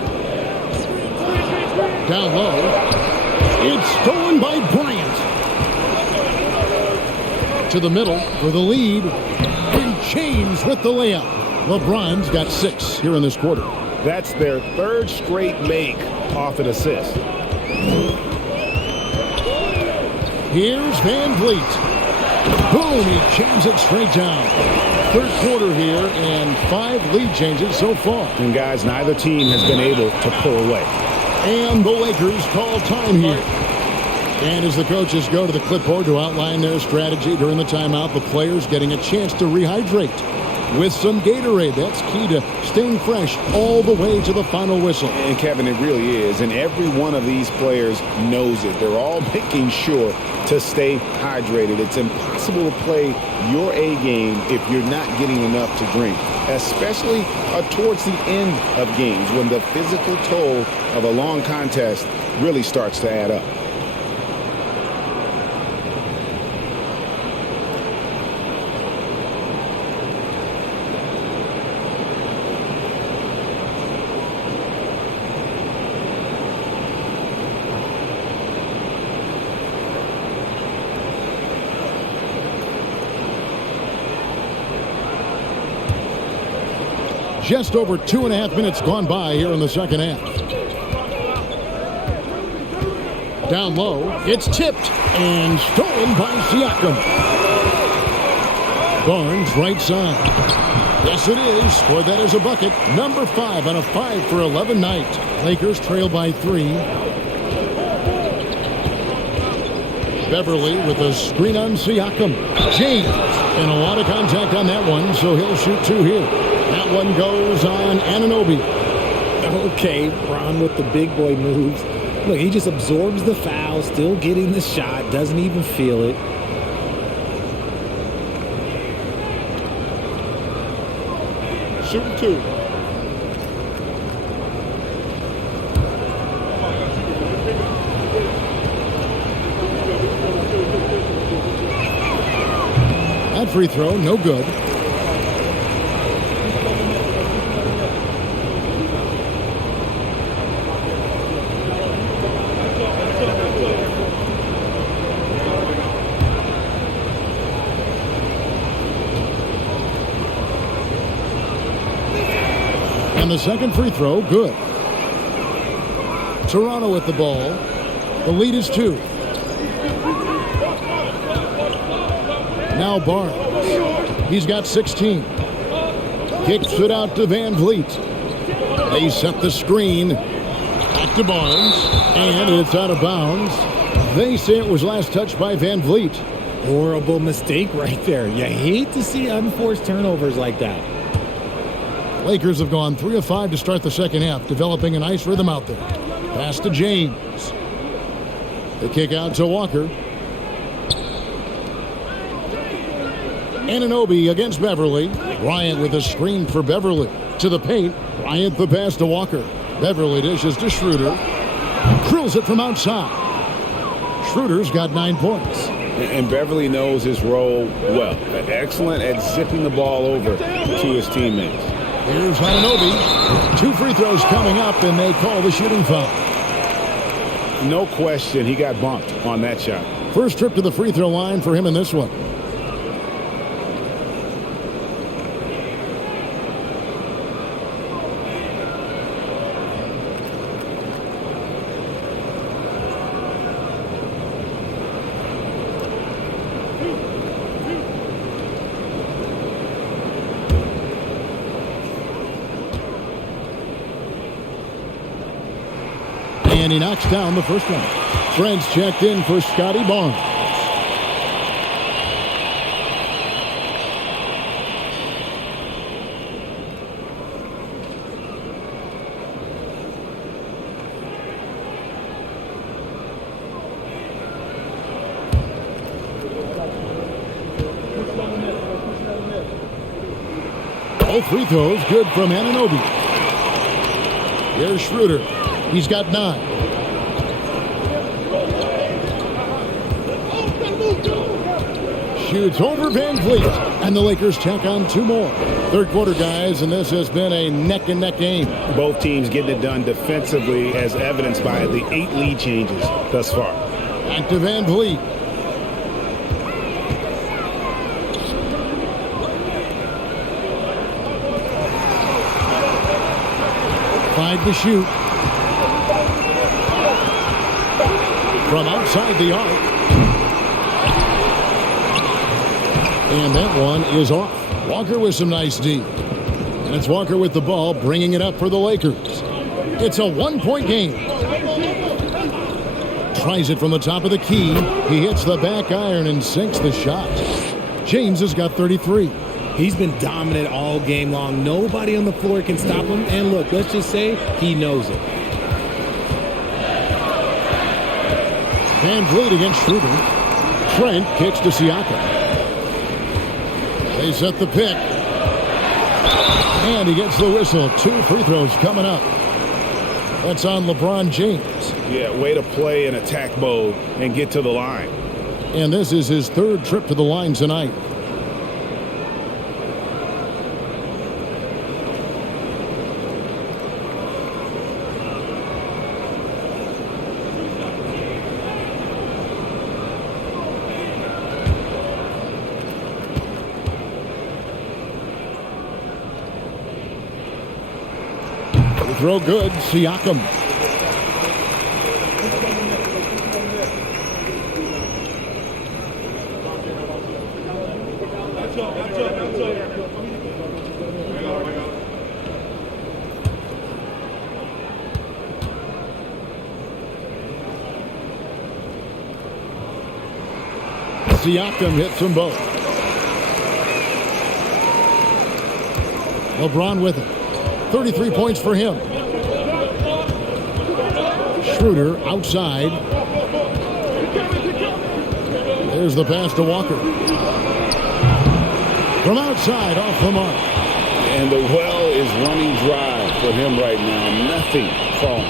Down low. It's stolen by Bryant. To the middle for the lead. And James with the layup. LeBron's got 6 here in this quarter. That's their 3rd straight make off an assist. Here's Van Vliet. Boom, he jams it straight down. 3rd quarter here and 5 lead changes so far. And guys, neither team has been able to pull away. And the Lakers call time here. And as the coaches go to the clipboard to outline their strategy during the timeout, the players getting a chance to rehydrate with some Gatorade. That's key to staying fresh all the way to the final whistle. And Kevin, it really is. And every one of these players knows it. They're all making sure to stay hydrated. It's impossible to play your A game if you're not getting enough to drink, especially towards the end of games when the physical toll of a long contest really starts to add up. Just over 2.5 minutes gone by here in the second half. Down low, it's tipped and stolen by Siakam. Barnes right side. Yes, it is. Boy, that is a bucket. Number 5 on a 5 for 11 night. Lakers trail by 3. Beverly with a screen on Siakam. James, and a lot of contact on that one, so he'll shoot 2 here. That one goes on Anunoby. Okay, Bron with the big boy moves. Look, he just absorbs the foul, still getting the shot, doesn't even feel it. Shooting 2. That free throw, no good. And the second free throw, good. Toronto with the ball. The lead is 2. Now Barnes. He's got 16. Kicks it out to Van Vliet. They set the screen. Back to Barnes. And it's out of bounds. They say it was last touched by Van Vliet. Horrible mistake right there. You hate to see unforced turnovers like that. Lakers have gone 3 of 5 to start the second half, developing a nice rhythm out there. Pass to James. The kick out to Walker. Anunoby against Beverly. Bryant with a screen for Beverly. To the paint. Bryant the pass to Walker. Beverly dishes to Schroeder. Drills it from outside. Schroeder's got 9 points. And Beverly knows his role well. Excellent at zipping the ball over to his teammates. Here's Anunoby. 2 free throws coming up, and they call the shooting foul. No question, he got bumped on that shot. First trip to the free throw line for him in this one. And he knocks down the first one. Fred's checked in for Scotty Barnes. All free throws good from Anunoby. Here's Schroeder. He's got 9. Shoots over Van Vliet. And the Lakers check on 2 more. Third quarter, guys, and this has been a neck-and-neck game. Both teams getting it done defensively as evidenced by the 8 lead changes thus far. Back to Van Vliet. Five to shoot. From outside the arc. And that one is off. Walker with some nice D. And it's Walker with the ball, bringing it up for the Lakers. It's a 1-point game. Tries it from the top of the key. He hits the back iron and sinks the shot. James has got 33. He's been dominant all game long. Nobody on the floor can stop him. And look, let's just say he knows it. Van Vliet against Schroeder. Trent kicks to Siakam. They set the pick. And he gets the whistle. 2 free throws coming up. That's on LeBron James. Yeah, way to play in attack mode and get to the line. And this is his 3rd trip to the line tonight. Throw good, Siakam. Siakam hits them both. LeBron with it. 33 points for him. Schroeder outside. There's the pass to Walker. From outside, off the mark. And the well is running dry for him right now. Nothing falling.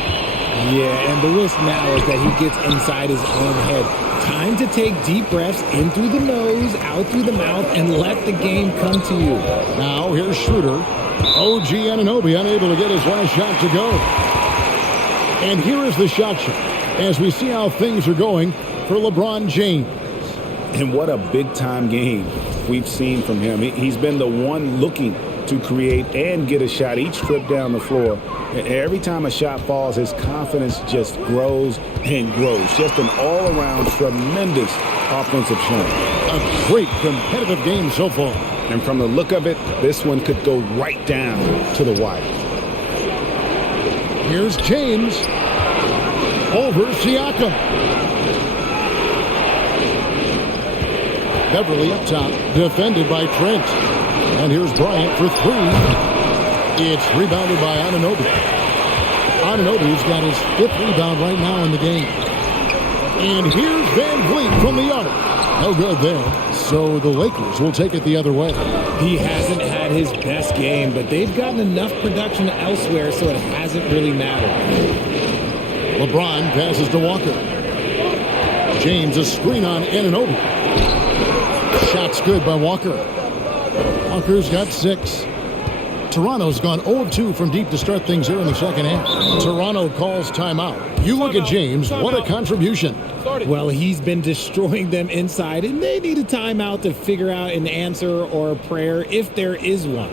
Yeah, and the risk now is that he gets inside his own head. Time to take deep breaths in through the nose, out through the mouth, and let the game come to you. Now here's Schroeder. OG Anunoby unable to get his last shot to go. And here is the shot as we see how things are going for LeBron James. And what a big-time game we've seen from him. He's been the one looking to create and get a shot each trip down the floor. And every time a shot falls, his confidence just grows and grows. Just an all-around tremendous offensive shot. A great competitive game so far. And from the look of it, this one could go right down to the wire. Here's James over Siakam. Beverly up top, defended by Trent. And here's Bryant for three. It's rebounded by Anunoby. Anunoby's got his 5th rebound right now in the game. And here's Van Vliet from the arc. No good there. So the Lakers will take it the other way. He hasn't had his best game, but they've gotten enough production elsewhere, so it hasn't really mattered. LeBron passes to Walker. James a screen on Anunoby. Shot's good by Walker. Walker's got 6. Toronto's gone 0 of 2 from deep to start things here in the second half. Toronto calls timeout. You look at James, what a contribution. Well, he's been destroying them inside, and they need a timeout to figure out an answer or a prayer if there is one.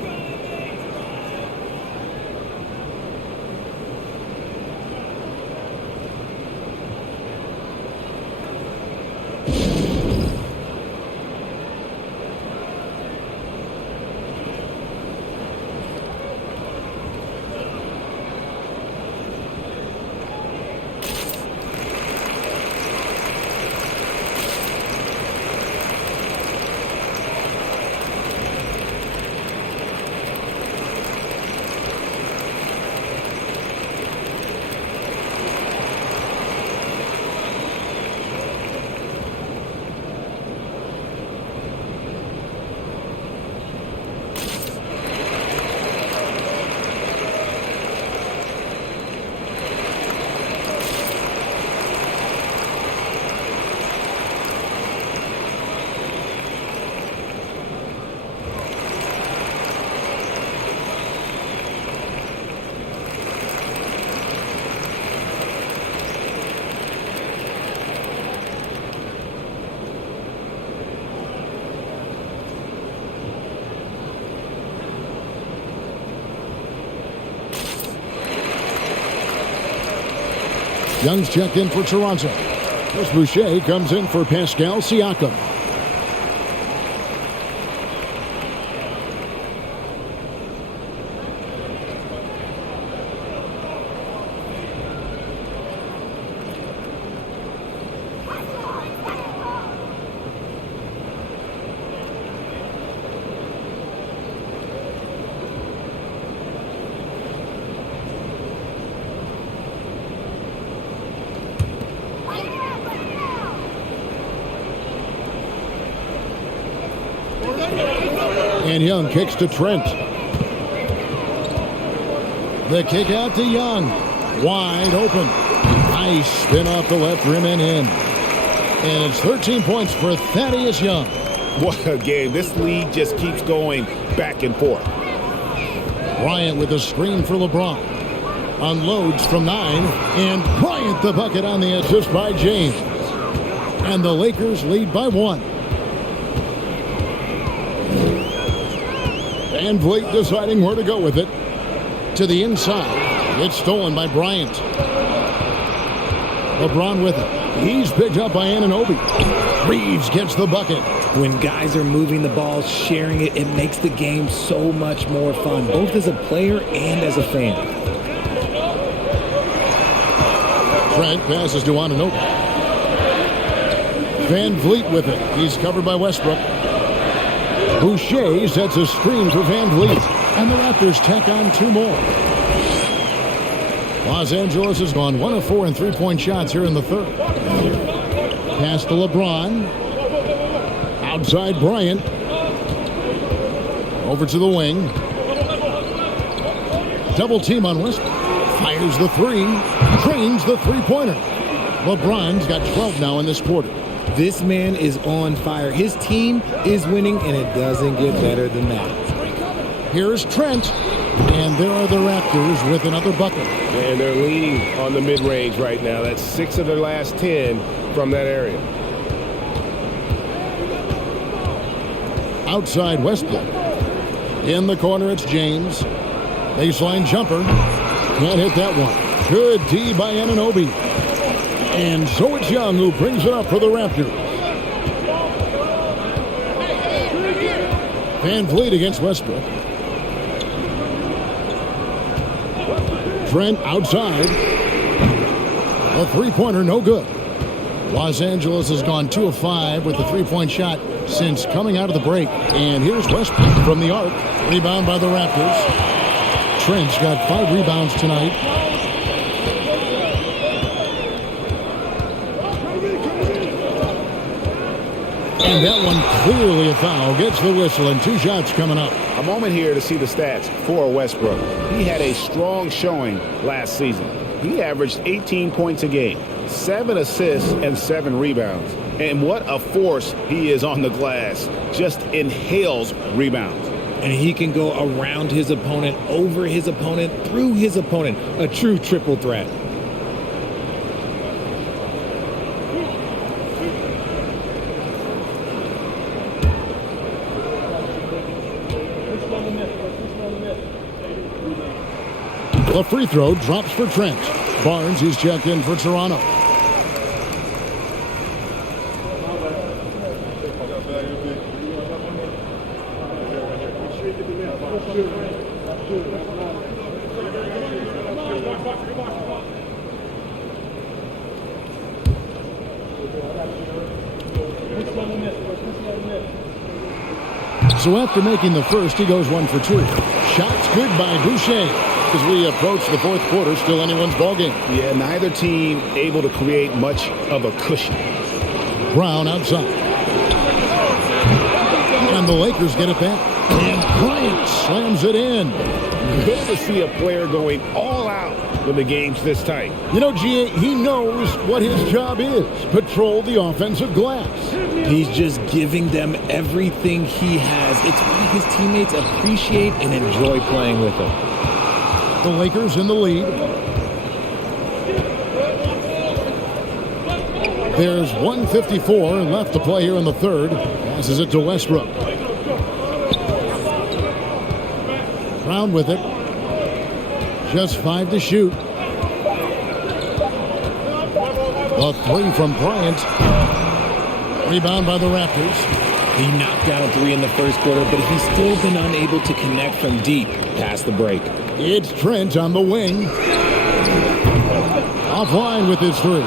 Young's checked in for Toronto. Chris Boucher comes in for Pascal Siakam. And Young kicks to Trent. The kick out to Young. Wide open. Nice spin off the left rim and in. And it's 13 points for Thaddeus Young. What a game. This lead just keeps going back and forth. Bryant with a screen for LeBron. Unloads from 9. And Bryant the bucket on the assist by James. And the Lakers lead by 1. Van Vliet deciding where to go with it. To the inside. It's stolen by Bryant. LeBron with it. He's picked up by Anunoby. Reeves gets the bucket. When guys are moving the ball, sharing it, it makes the game so much more fun, both as a player and as a fan. Trent passes to Anunoby. Van Vliet with it. He's covered by Westbrook. Boucher sets a screen for Van Vliet. And the Raptors tack on 2 more. Los Angeles has gone 1 of 4 in three-point shots here in the third. Pass to LeBron. Outside Bryant. Over to the wing. Double team on Westbrook. Fires the 3. Drains the three-pointer. LeBron's got 12 now in this quarter. This man is on fire. His team is winning, and it doesn't get better than that. Here's Trent. And there are the Raptors with another bucket. And they're leaning on the mid-range right now. That's 6 of their last 10 from that area. Outside Westbrook. In the corner, it's James. Baseline jumper. Can't hit that one. Good D by Anunoby. And so it's Young who brings it up for the Raptors. Van Vliet against Westbrook. Trent outside. A three-pointer, no good. Los Angeles has gone 2 of 5 with the three-point shot since coming out of the break. And here's Westbrook from the arc. Rebound by the Raptors. Trent's got 5 rebounds tonight. And that one clearly a foul. Gets the whistle and 2 shots coming up. A moment here to see the stats for Westbrook. He had a strong showing last season. He averaged 18 points a game, 7 assists, and 7 rebounds. And what a force he is on the glass. Just inhales rebounds. And he can go around his opponent, over his opponent, through his opponent. A true triple threat. The free throw drops for Trent. Barnes is checked in for Toronto. So after making the first, he goes 1 for 2. Shots good by Boucher. As we approach the fourth quarter, still anyone's ballgame. Yeah, neither team able to create much of a cushion. Brown outside. And the Lakers get it back. And Bryant slams it in. Good to see a player going all out when the game's this tight. You know, G.A., he knows what his job is. Patrol the offensive glass. He's just giving them everything he has. It's why his teammates appreciate and enjoy playing with him. The Lakers in the lead. There's 1:54 left to play here in the third. Passes it to Westbrook. Brown with it. Just 5 to shoot. A 3 from Bryant. Rebound by the Raptors. He knocked down 3 in the first quarter, but he's still been unable to connect from deep past the break. It's Trent on the wing. Offline with his 3.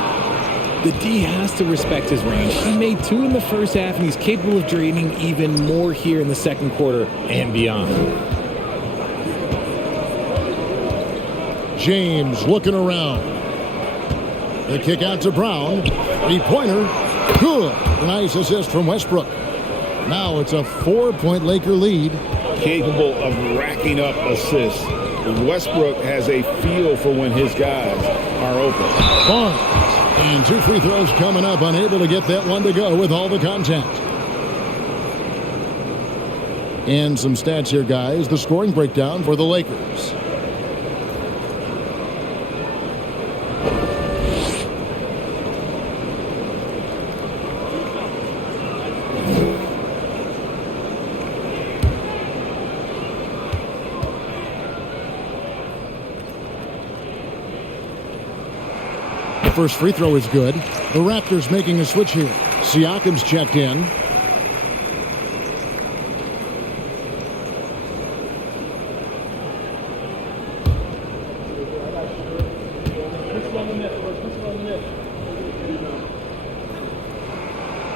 The D has to respect his range. He made 2 in the first half, and he's capable of draining even more here in the second quarter and beyond. James looking around. The kick out to Brown. 3-pointer. Good. Nice assist from Westbrook. Now it's a 4-point Laker lead. Capable of racking up assists. Westbrook has a feel for when his guys are open. Barnes. And 2 free throws coming up. Unable to get that one to go with all the contact. And some stats here, guys. The scoring breakdown for the Lakers. First free throw is good. The Raptors making a switch here. Siakam's checked in.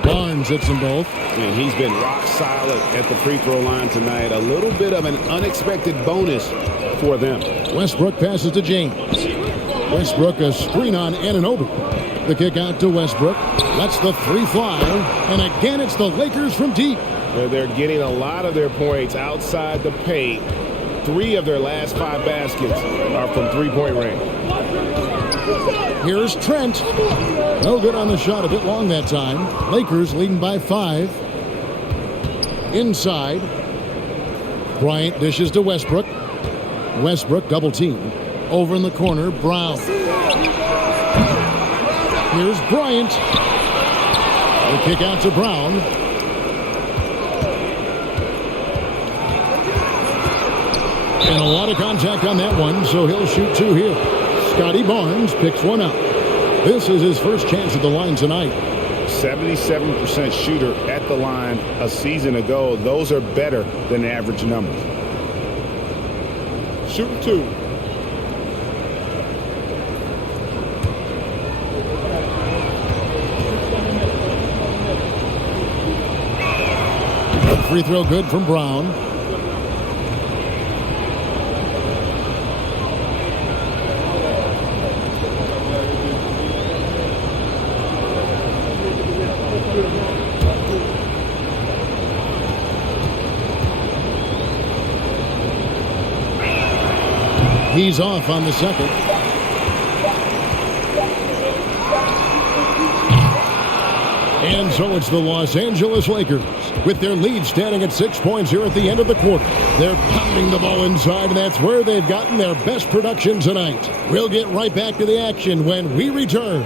Barnes hits them both. And he's been rock solid at the free throw line tonight. A little bit of an unexpected bonus for them. Westbrook passes to James. Westbrook a screen on Anunoby. The kick out to Westbrook. Lets the 3 fly. And again, it's the Lakers from deep. They're getting a lot of their points outside the paint. 3 of their last 5 baskets are from three-point range. Here's Trent. No good on the shot. A bit long that time. Lakers leading by 5. Inside. Bryant dishes to Westbrook. Westbrook double team. Over in the corner, Brown. Here's Bryant. The kick out to Brown. And a lot of contact on that one, so he'll shoot two here. Scotty Barnes picks one up. This is his first chance at the line tonight. 77% shooter at the line a season ago. Those are better than average numbers. Shooting two. Free throw good from Brown. He's off on the second. And so it's the Los Angeles Lakers with their lead standing at 6 points here at the end of the quarter. They're pounding the ball inside, and that's where they've gotten their best production tonight. We'll get right back to the action when we return.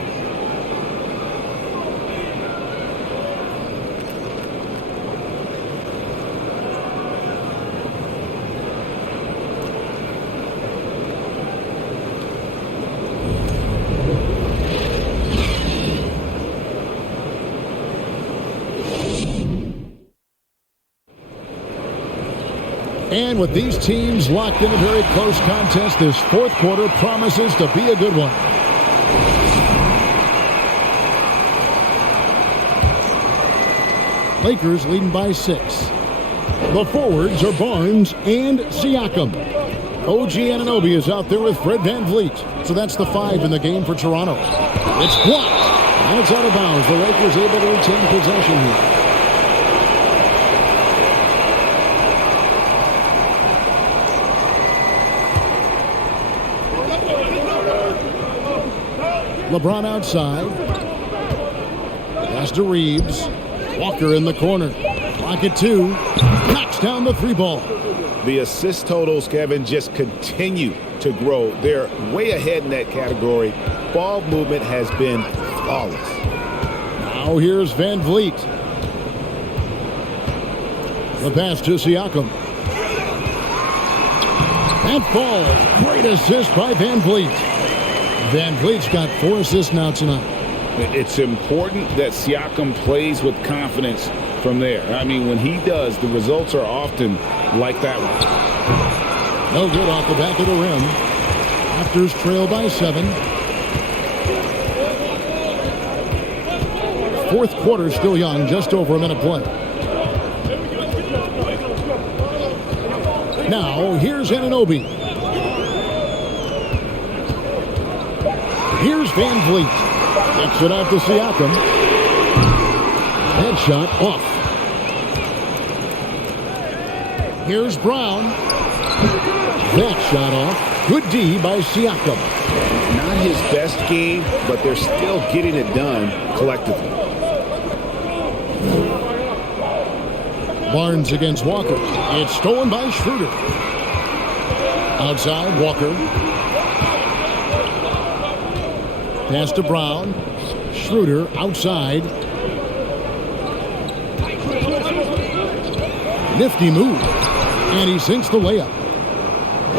And with these teams locked in a very close contest, this fourth quarter promises to be a good one. Lakers leading by 6. The forwards are Barnes and Siakam. OG Anunoby is out there with Fred VanVleet. So that's the 5 in the game for Toronto. It's blocked. And it's out of bounds. The Lakers able to retain possession here. LeBron outside. Pass to Reeves. Walker in the corner. Clock at 2. Knocks down the 3 ball. The assist totals, Kevin, just continue to grow. They're way ahead in that category. Ball movement has been flawless. Now here's VanVleet. The pass to Siakam. That falls. Great assist by VanVleet. VanVleet's got 4 assists now tonight. It's important that Siakam plays with confidence from there. I mean, when he does, the results are often like that one. No good off the back of the rim. Raptors trail by 7. Fourth quarter still young, just over a minute play. Now, here's Anunoby. Here's VanVleet. Takes it out to Siakam. That shot off. Here's Brown. That shot off. Good D by Siakam. Not his best game, but they're still getting it done collectively. Barnes against Walker. It's stolen by Schroeder. Outside, Walker. Pass to Brown. Schroeder outside. Nifty move. And he sinks the layup.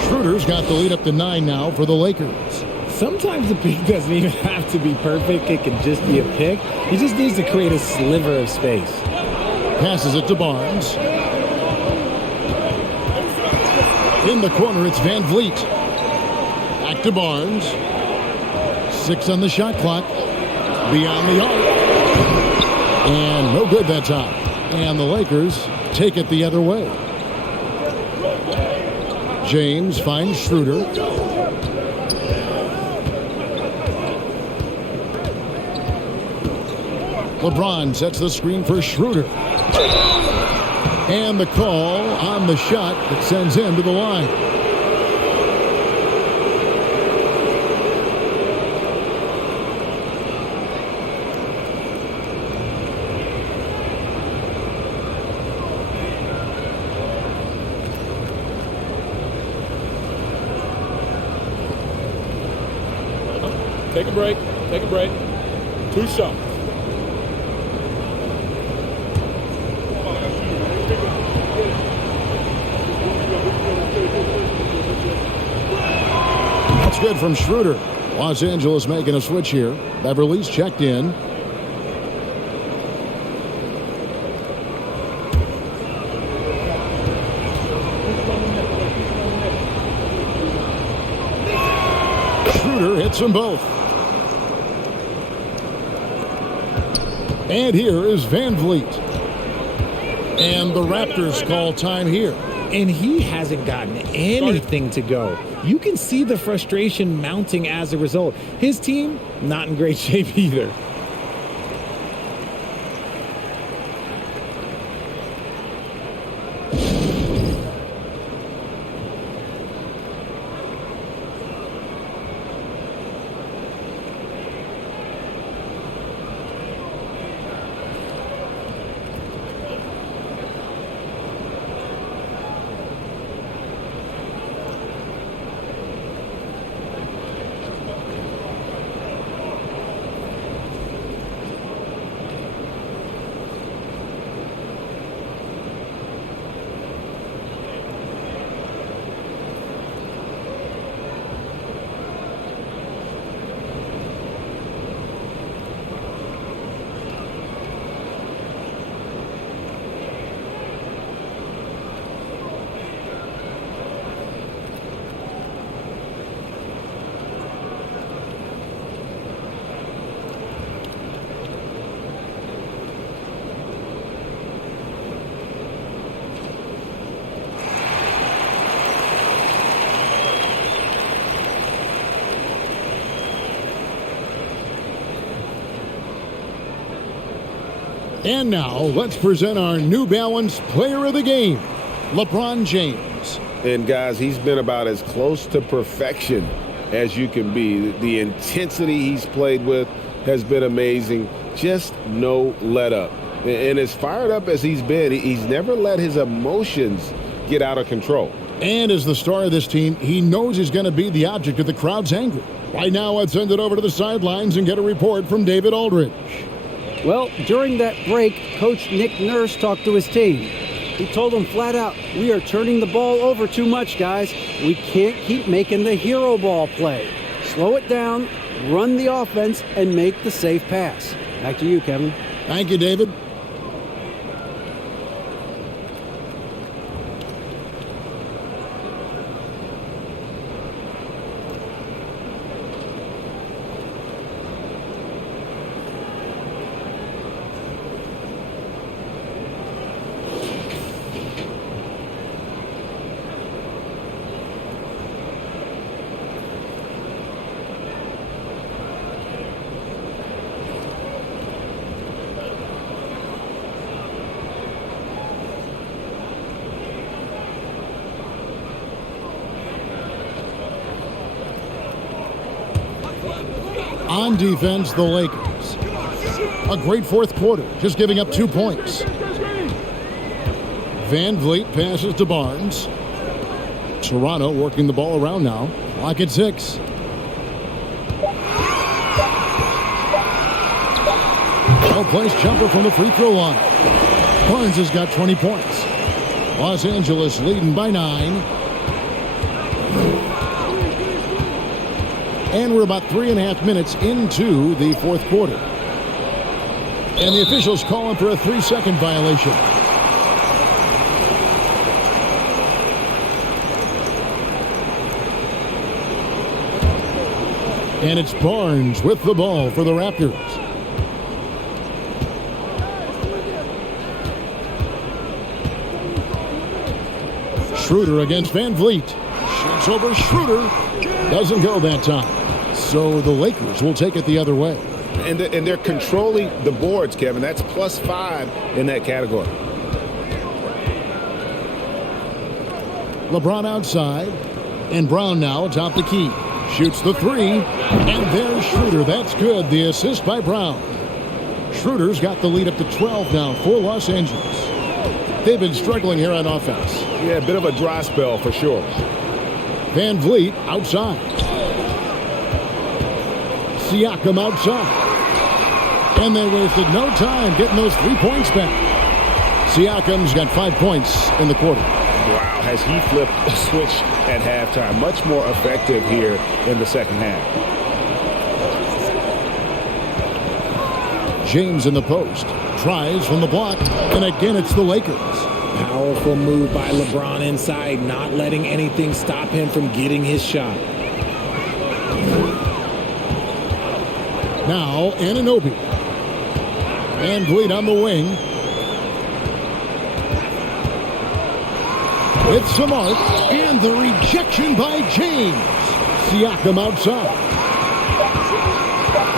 Schroeder's got the lead up to 9 now for the Lakers. Sometimes the pick doesn't even have to be perfect. It can just be a pick. He just needs to create a sliver of space. Passes it to Barnes. In the corner, it's VanVleet. Back to Barnes. 6 on the shot clock. Beyond the arc. And no good that time. And the Lakers take it the other way. James finds Schroeder. LeBron sets the screen for Schroeder. And the call on the shot that sends him to the line. Take a break. Take a break. 2 shots. good from Schroeder. Los Angeles making a switch here. Beverly's checked in. Schroeder hits them both. And here is Van Vliet. And the Raptors call time here. And he hasn't gotten anything to go. You can see the frustration mounting as a result. His team, not in great shape either. And now, let's present our New Balance Player of the Game, LeBron James. And, guys, he's been about as close to perfection as you can be. The intensity he's played with has been amazing. Just no let up. And as fired up as he's been, he's never let his emotions get out of control. And as the star of this team, he knows he's going to be the object of the crowd's anger. Right now, let's send it over to the sidelines and get a report from David Aldridge. Well, during that break, Coach Nick Nurse talked to his team. He told them flat out, we are turning the ball over too much, guys. We can't keep making the hero ball play. Slow it down, run the offense, and make the safe pass. Back to you, Kevin. Thank you, David. On defense, the Lakers. A great fourth quarter, just giving up 2 points. Van Vliet passes to Barnes. Toronto working the ball around now. Clock at 6. Well-placed jumper from the free throw line. Barnes has got 20 points. Los Angeles leading by 9. And we're about 3.5 minutes into the fourth quarter. And the officials calling for a 3-second violation. And it's Barnes with the ball for the Raptors. Schroeder against Van Vliet. Shoots over Schroeder. Doesn't go that time. So the Lakers will take it the other way. And they're controlling the boards, Kevin. That's +5 in that category. LeBron outside. And Brown now atop the key. Shoots the 3. And there's Schroeder. That's good. The assist by Brown. Schroeder's got the lead up to 12 now for Los Angeles. They've been struggling here on offense. Yeah, a bit of a dry spell for sure. Van Vliet outside. Siakam outside. And they wasted no time getting those 3 points back. Siakam's got 5 points in the quarter. Wow, has he flipped a switch at halftime? Much more effective here in the second half. James in the post. Tries from the block. And again, it's the Lakers. Powerful move by LeBron inside, not letting anything stop him from getting his shot. Now, Anunoby. Van Vliet on the wing. With Smart. And the rejection by James. Siakam outside.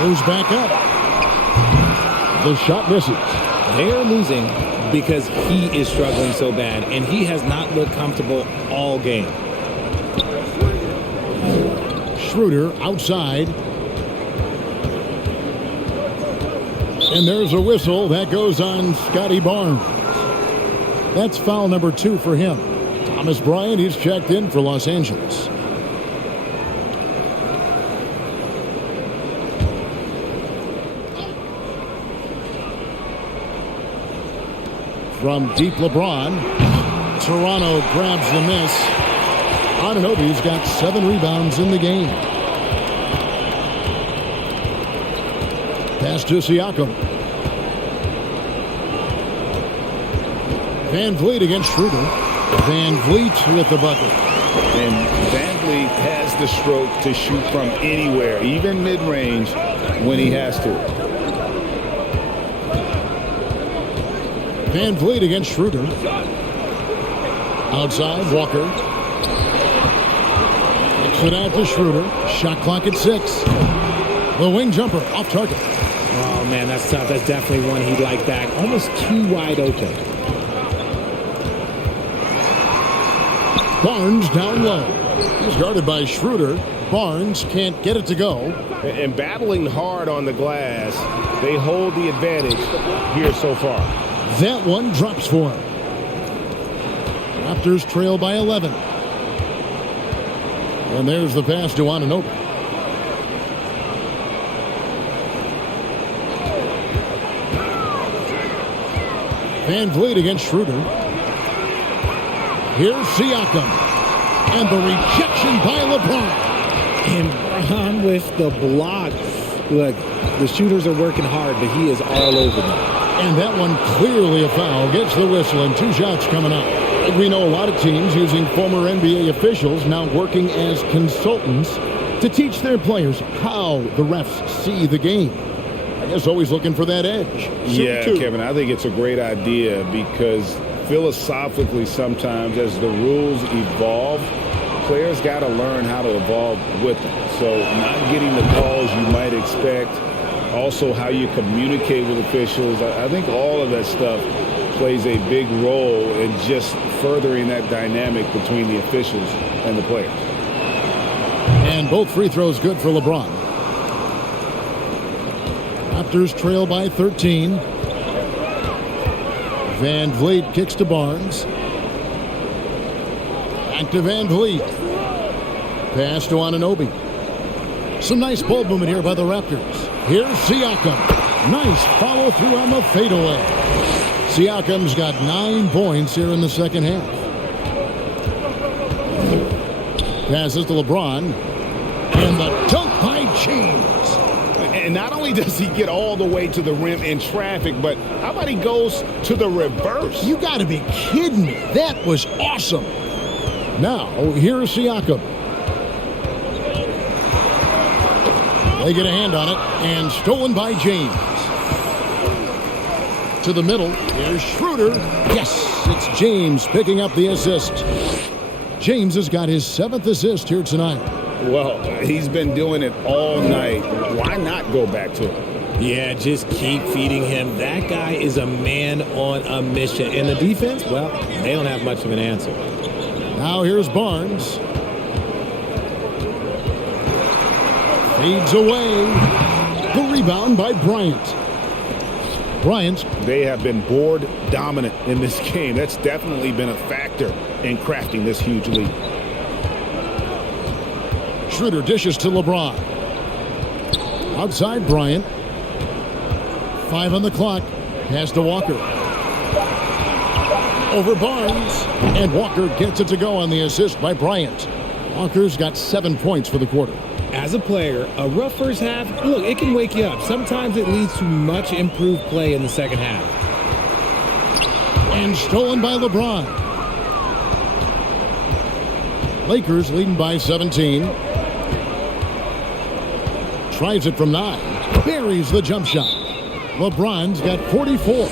Goes back up. The shot misses. They are losing because he is struggling so bad, and he has not looked comfortable all game. Schroeder outside. And there's a whistle that goes on Scotty Barnes. That's foul number 2 for him. Thomas Bryant, he's checked in for Los Angeles. From deep LeBron. Toronto grabs the miss. Anunoby's got 7 rebounds in the game. Pass to Siakam. Van Vliet against Schroeder. Van Vliet with the bucket. And Van Vliet has the stroke to shoot from anywhere, even mid-range, when he has to. Van Vliet against Schroeder. Outside, Walker. Kicks it out to Schroeder. Shot clock at 6. The wing jumper off target. Oh, man, that's tough. That's definitely one he'd like back. Almost too wide open. Barnes down low. He's guarded by Schroeder. Barnes can't get it to go. And battling hard on the glass, they hold the advantage here so far. That one drops for him. Raptors trail by 11. And there's the pass to Anunoby. Van Vliet against Schroeder. Here's Siakam. And the rejection by LeBron. And Bron with the block. Look, the shooters are working hard, but he is all over them. And that one clearly a foul. Gets the whistle and 2 shots coming up. We know a lot of teams using former NBA officials now working as consultants to teach their players how the refs see the game. I guess always looking for that edge. Yeah, Kevin, I think it's a great idea because philosophically sometimes as the rules evolve, players got to learn how to evolve with them. So not getting the calls you might expect, also how you communicate with officials. I think all of that stuff plays a big role in just furthering that dynamic between the officials and the players. And both free throws good for LeBron. Raptors trail by 13. Van Vliet kicks to Barnes. Back to Van Vliet. Pass to Anunoby. Some nice ball movement here by the Raptors. Here's Siakam. Nice follow through on the fadeaway. Siakam's got 9 points here in the second half. Passes to LeBron. And the dunk by James. And not only does he get all the way to the rim in traffic, but how about he goes to the reverse? You got to be kidding me. That was awesome. Now, here's Siakam. They get a hand on it, and stolen by James. To the middle, here's Schroeder. Yes, it's James picking up the assist. James has got his 7th assist here tonight. Well, he's been doing it all night. Why not go back to him? Yeah, just keep feeding him. That guy is a man on a mission. And the defense, well, they don't have much of an answer. Now here's Barnes. Fades away. The rebound by Bryant. Bryant. They have been board dominant in this game. That's definitely been a factor in crafting this huge lead. Schroeder dishes to LeBron. Outside Bryant. 5 on the clock. Pass to Walker. over Barnes. And Walker gets it to go on the assist by Bryant. Walker's got 7 points for the quarter. As a player, a rough first half, look, it can wake you up. Sometimes it leads to much improved play in the second half. And stolen by LeBron. Lakers leading by 17. Tries it from 9. Buries the jump shot. LeBron's got 44.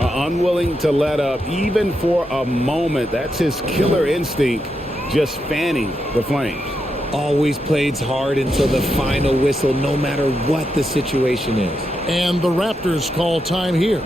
Unwilling to let up even for a moment. That's his killer instinct, just fanning the flames. Always plays hard until the final whistle, no matter what the situation is. And the Raptors call time here.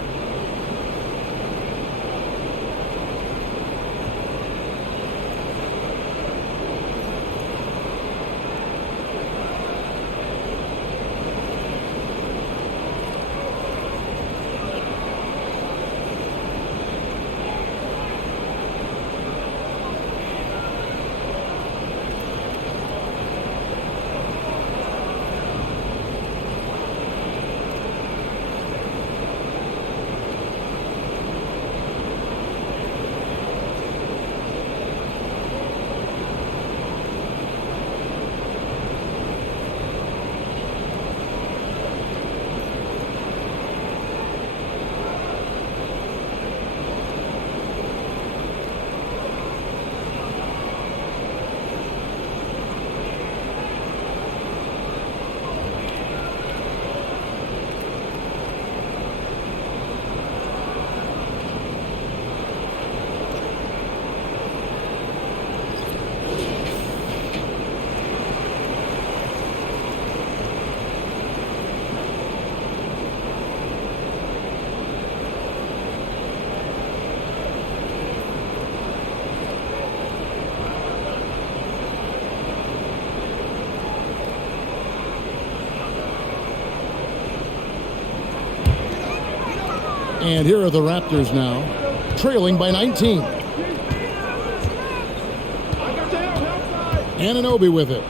And here are the Raptors now, trailing by 19. Anunoby with it.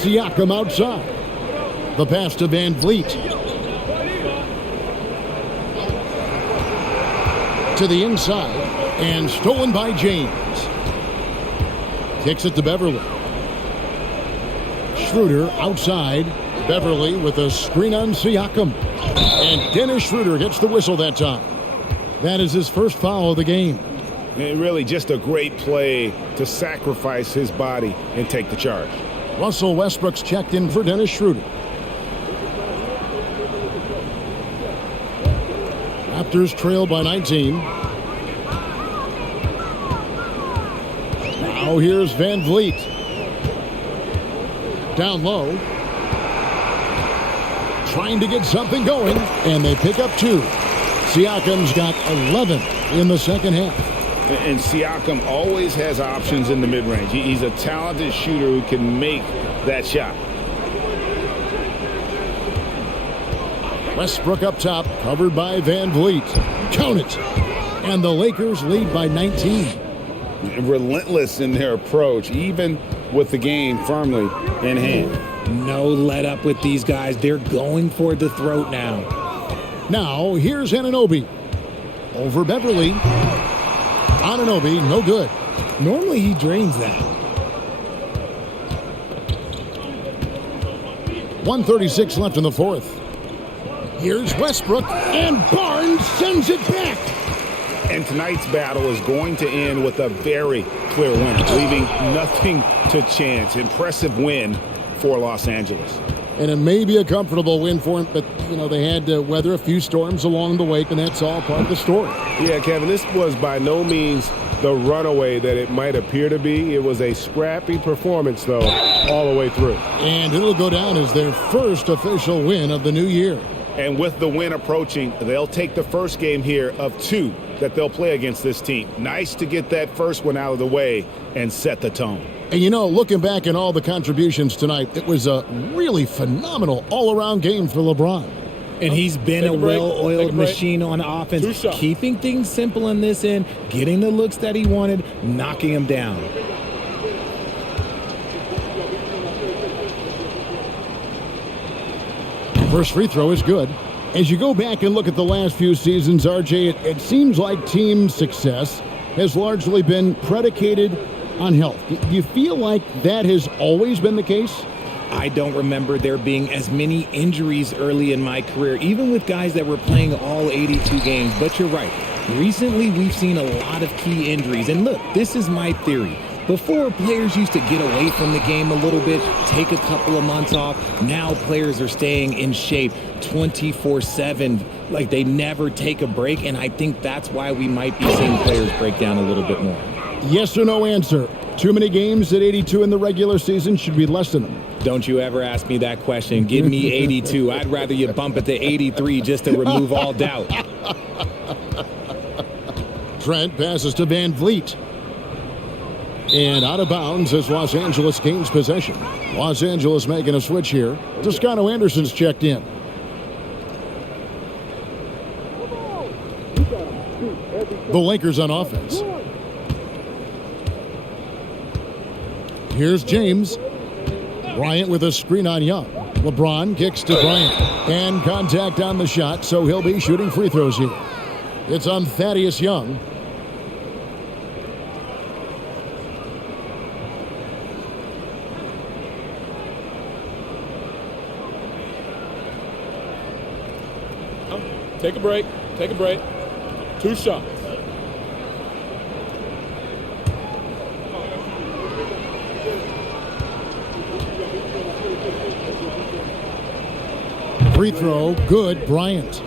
Siakam outside. The pass to Van Vliet. To the inside, and stolen by James. Kicks it to Beverly. Schroeder outside. Beverly with a screen on Siakam. And Dennis Schroeder gets the whistle that time. That is his first foul of the game. And really just a great play to sacrifice his body and take the charge. Russell Westbrook's checked in for Dennis Schroeder. Raptors trail by 19. Now here's Van Vliet. Down low. Trying to get something going, and they pick up 2. Siakam's got 11 in the second half. And Siakam always has options in the mid-range. He's a talented shooter who can make that shot. Westbrook up top, covered by Van Vliet. Count it. And the Lakers lead by 19. Relentless in their approach, even with the game firmly in hand. No let up with these guys. They're going for the throat now. Now, here's Anunoby. Over Beverly. Anunoby, no good. Normally he drains that. 1:36 left in the fourth. Here's Westbrook, and Barnes sends it back. And tonight's battle is going to end with a very clear winner, leaving nothing to chance. Impressive win for Los Angeles. And it may be a comfortable win for him, but, you know, they had to weather a few storms along the way, and that's all part of the story. Yeah, Kevin, this was by no means the runaway that it might appear to be. It was a scrappy performance, though, all the way through. And it'll go down as their first official win of the new year. And with the win approaching, they'll take the first game here of 2 that they'll play against this team. Nice to get that first one out of the way and set the tone. And, you know, looking back at all the contributions tonight, it was a really phenomenal all-around game for LeBron. And he's been a well-oiled machine on offense, keeping things simple in this end, getting the looks that he wanted, knocking them down. First free throw is good. As you go back and look at the last few seasons, RJ, it seems like team success has largely been predicated on health. Do you feel like that has always been the case? I don't remember there being as many injuries early in my career, even with guys that were playing all 82 games. But you're right. Recently, we've seen a lot of key injuries. And look, this is my theory. Before, players used to get away from the game a little bit, take a couple of months off. Now players are staying in shape 24/7, like they never take a break. And I think that's why we might be seeing players break down a little bit more. Yes or no answer. Too many games at 82 in the regular season, should we lessen them? Don't you ever ask me that question. Give me 82. I'd rather you bump it to 83 just to remove all doubt. Trent passes to Van Vliet. And out of bounds as Los Angeles gains possession. Los Angeles making a switch here. Toscano Anderson's checked in. The Lakers on offense. Here's James. Bryant with a screen on Young. LeBron kicks to Bryant. And contact on the shot, so he'll be shooting free throws here. It's on Thaddeus Young. Take a break. Take a break. 2 shots. Free throw, good, Bryant.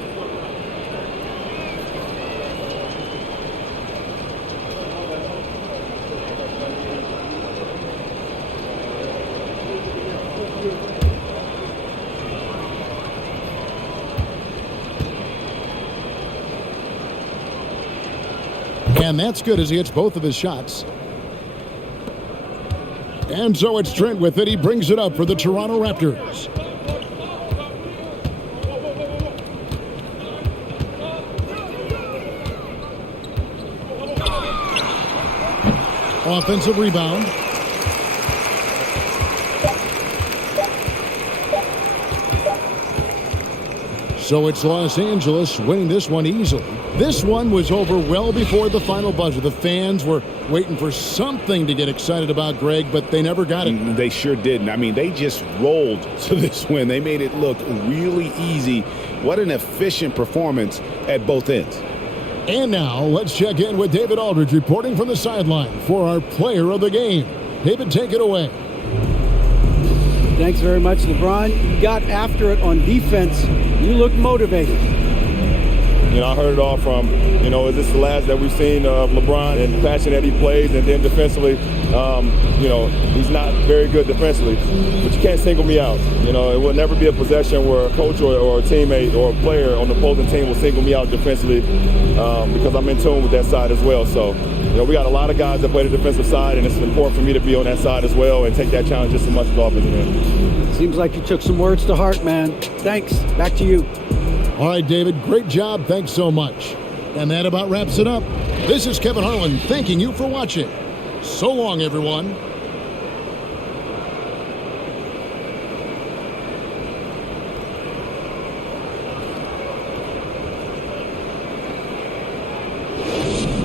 And that's good as he hits both of his shots. And so it's Trent with it. He brings it up for the Toronto Raptors. Offensive rebound. So it's Los Angeles winning this one easily. This one was over well before the final buzzer. The fans were waiting for something to get excited about, Greg, but they never got it. They sure didn't. I mean, they just rolled to this win. They made it look really easy. What an efficient performance at both ends. And now let's check in with David Aldridge reporting from the sideline for our player of the game. David, take it away. Thanks very much, LeBron. You got after it on defense. You look motivated. You know, I heard it all from, is this the last that we've seen of LeBron and the passion that he plays, and then defensively, he's not very good defensively, but you can't single me out. It will never be a possession where a coach or a teammate or a player on the opposing team will single me out defensively because I'm in tune with that side as well. So, we got a lot of guys that play the defensive side, and it's important for me to be on that side as well and take that challenge just as much as the offensive end. Seems like you took some words to heart, man. Thanks. Back to you. All right, David, great job. Thanks so much. And that about wraps it up. This is Kevin Harlan thanking you for watching. So long, everyone.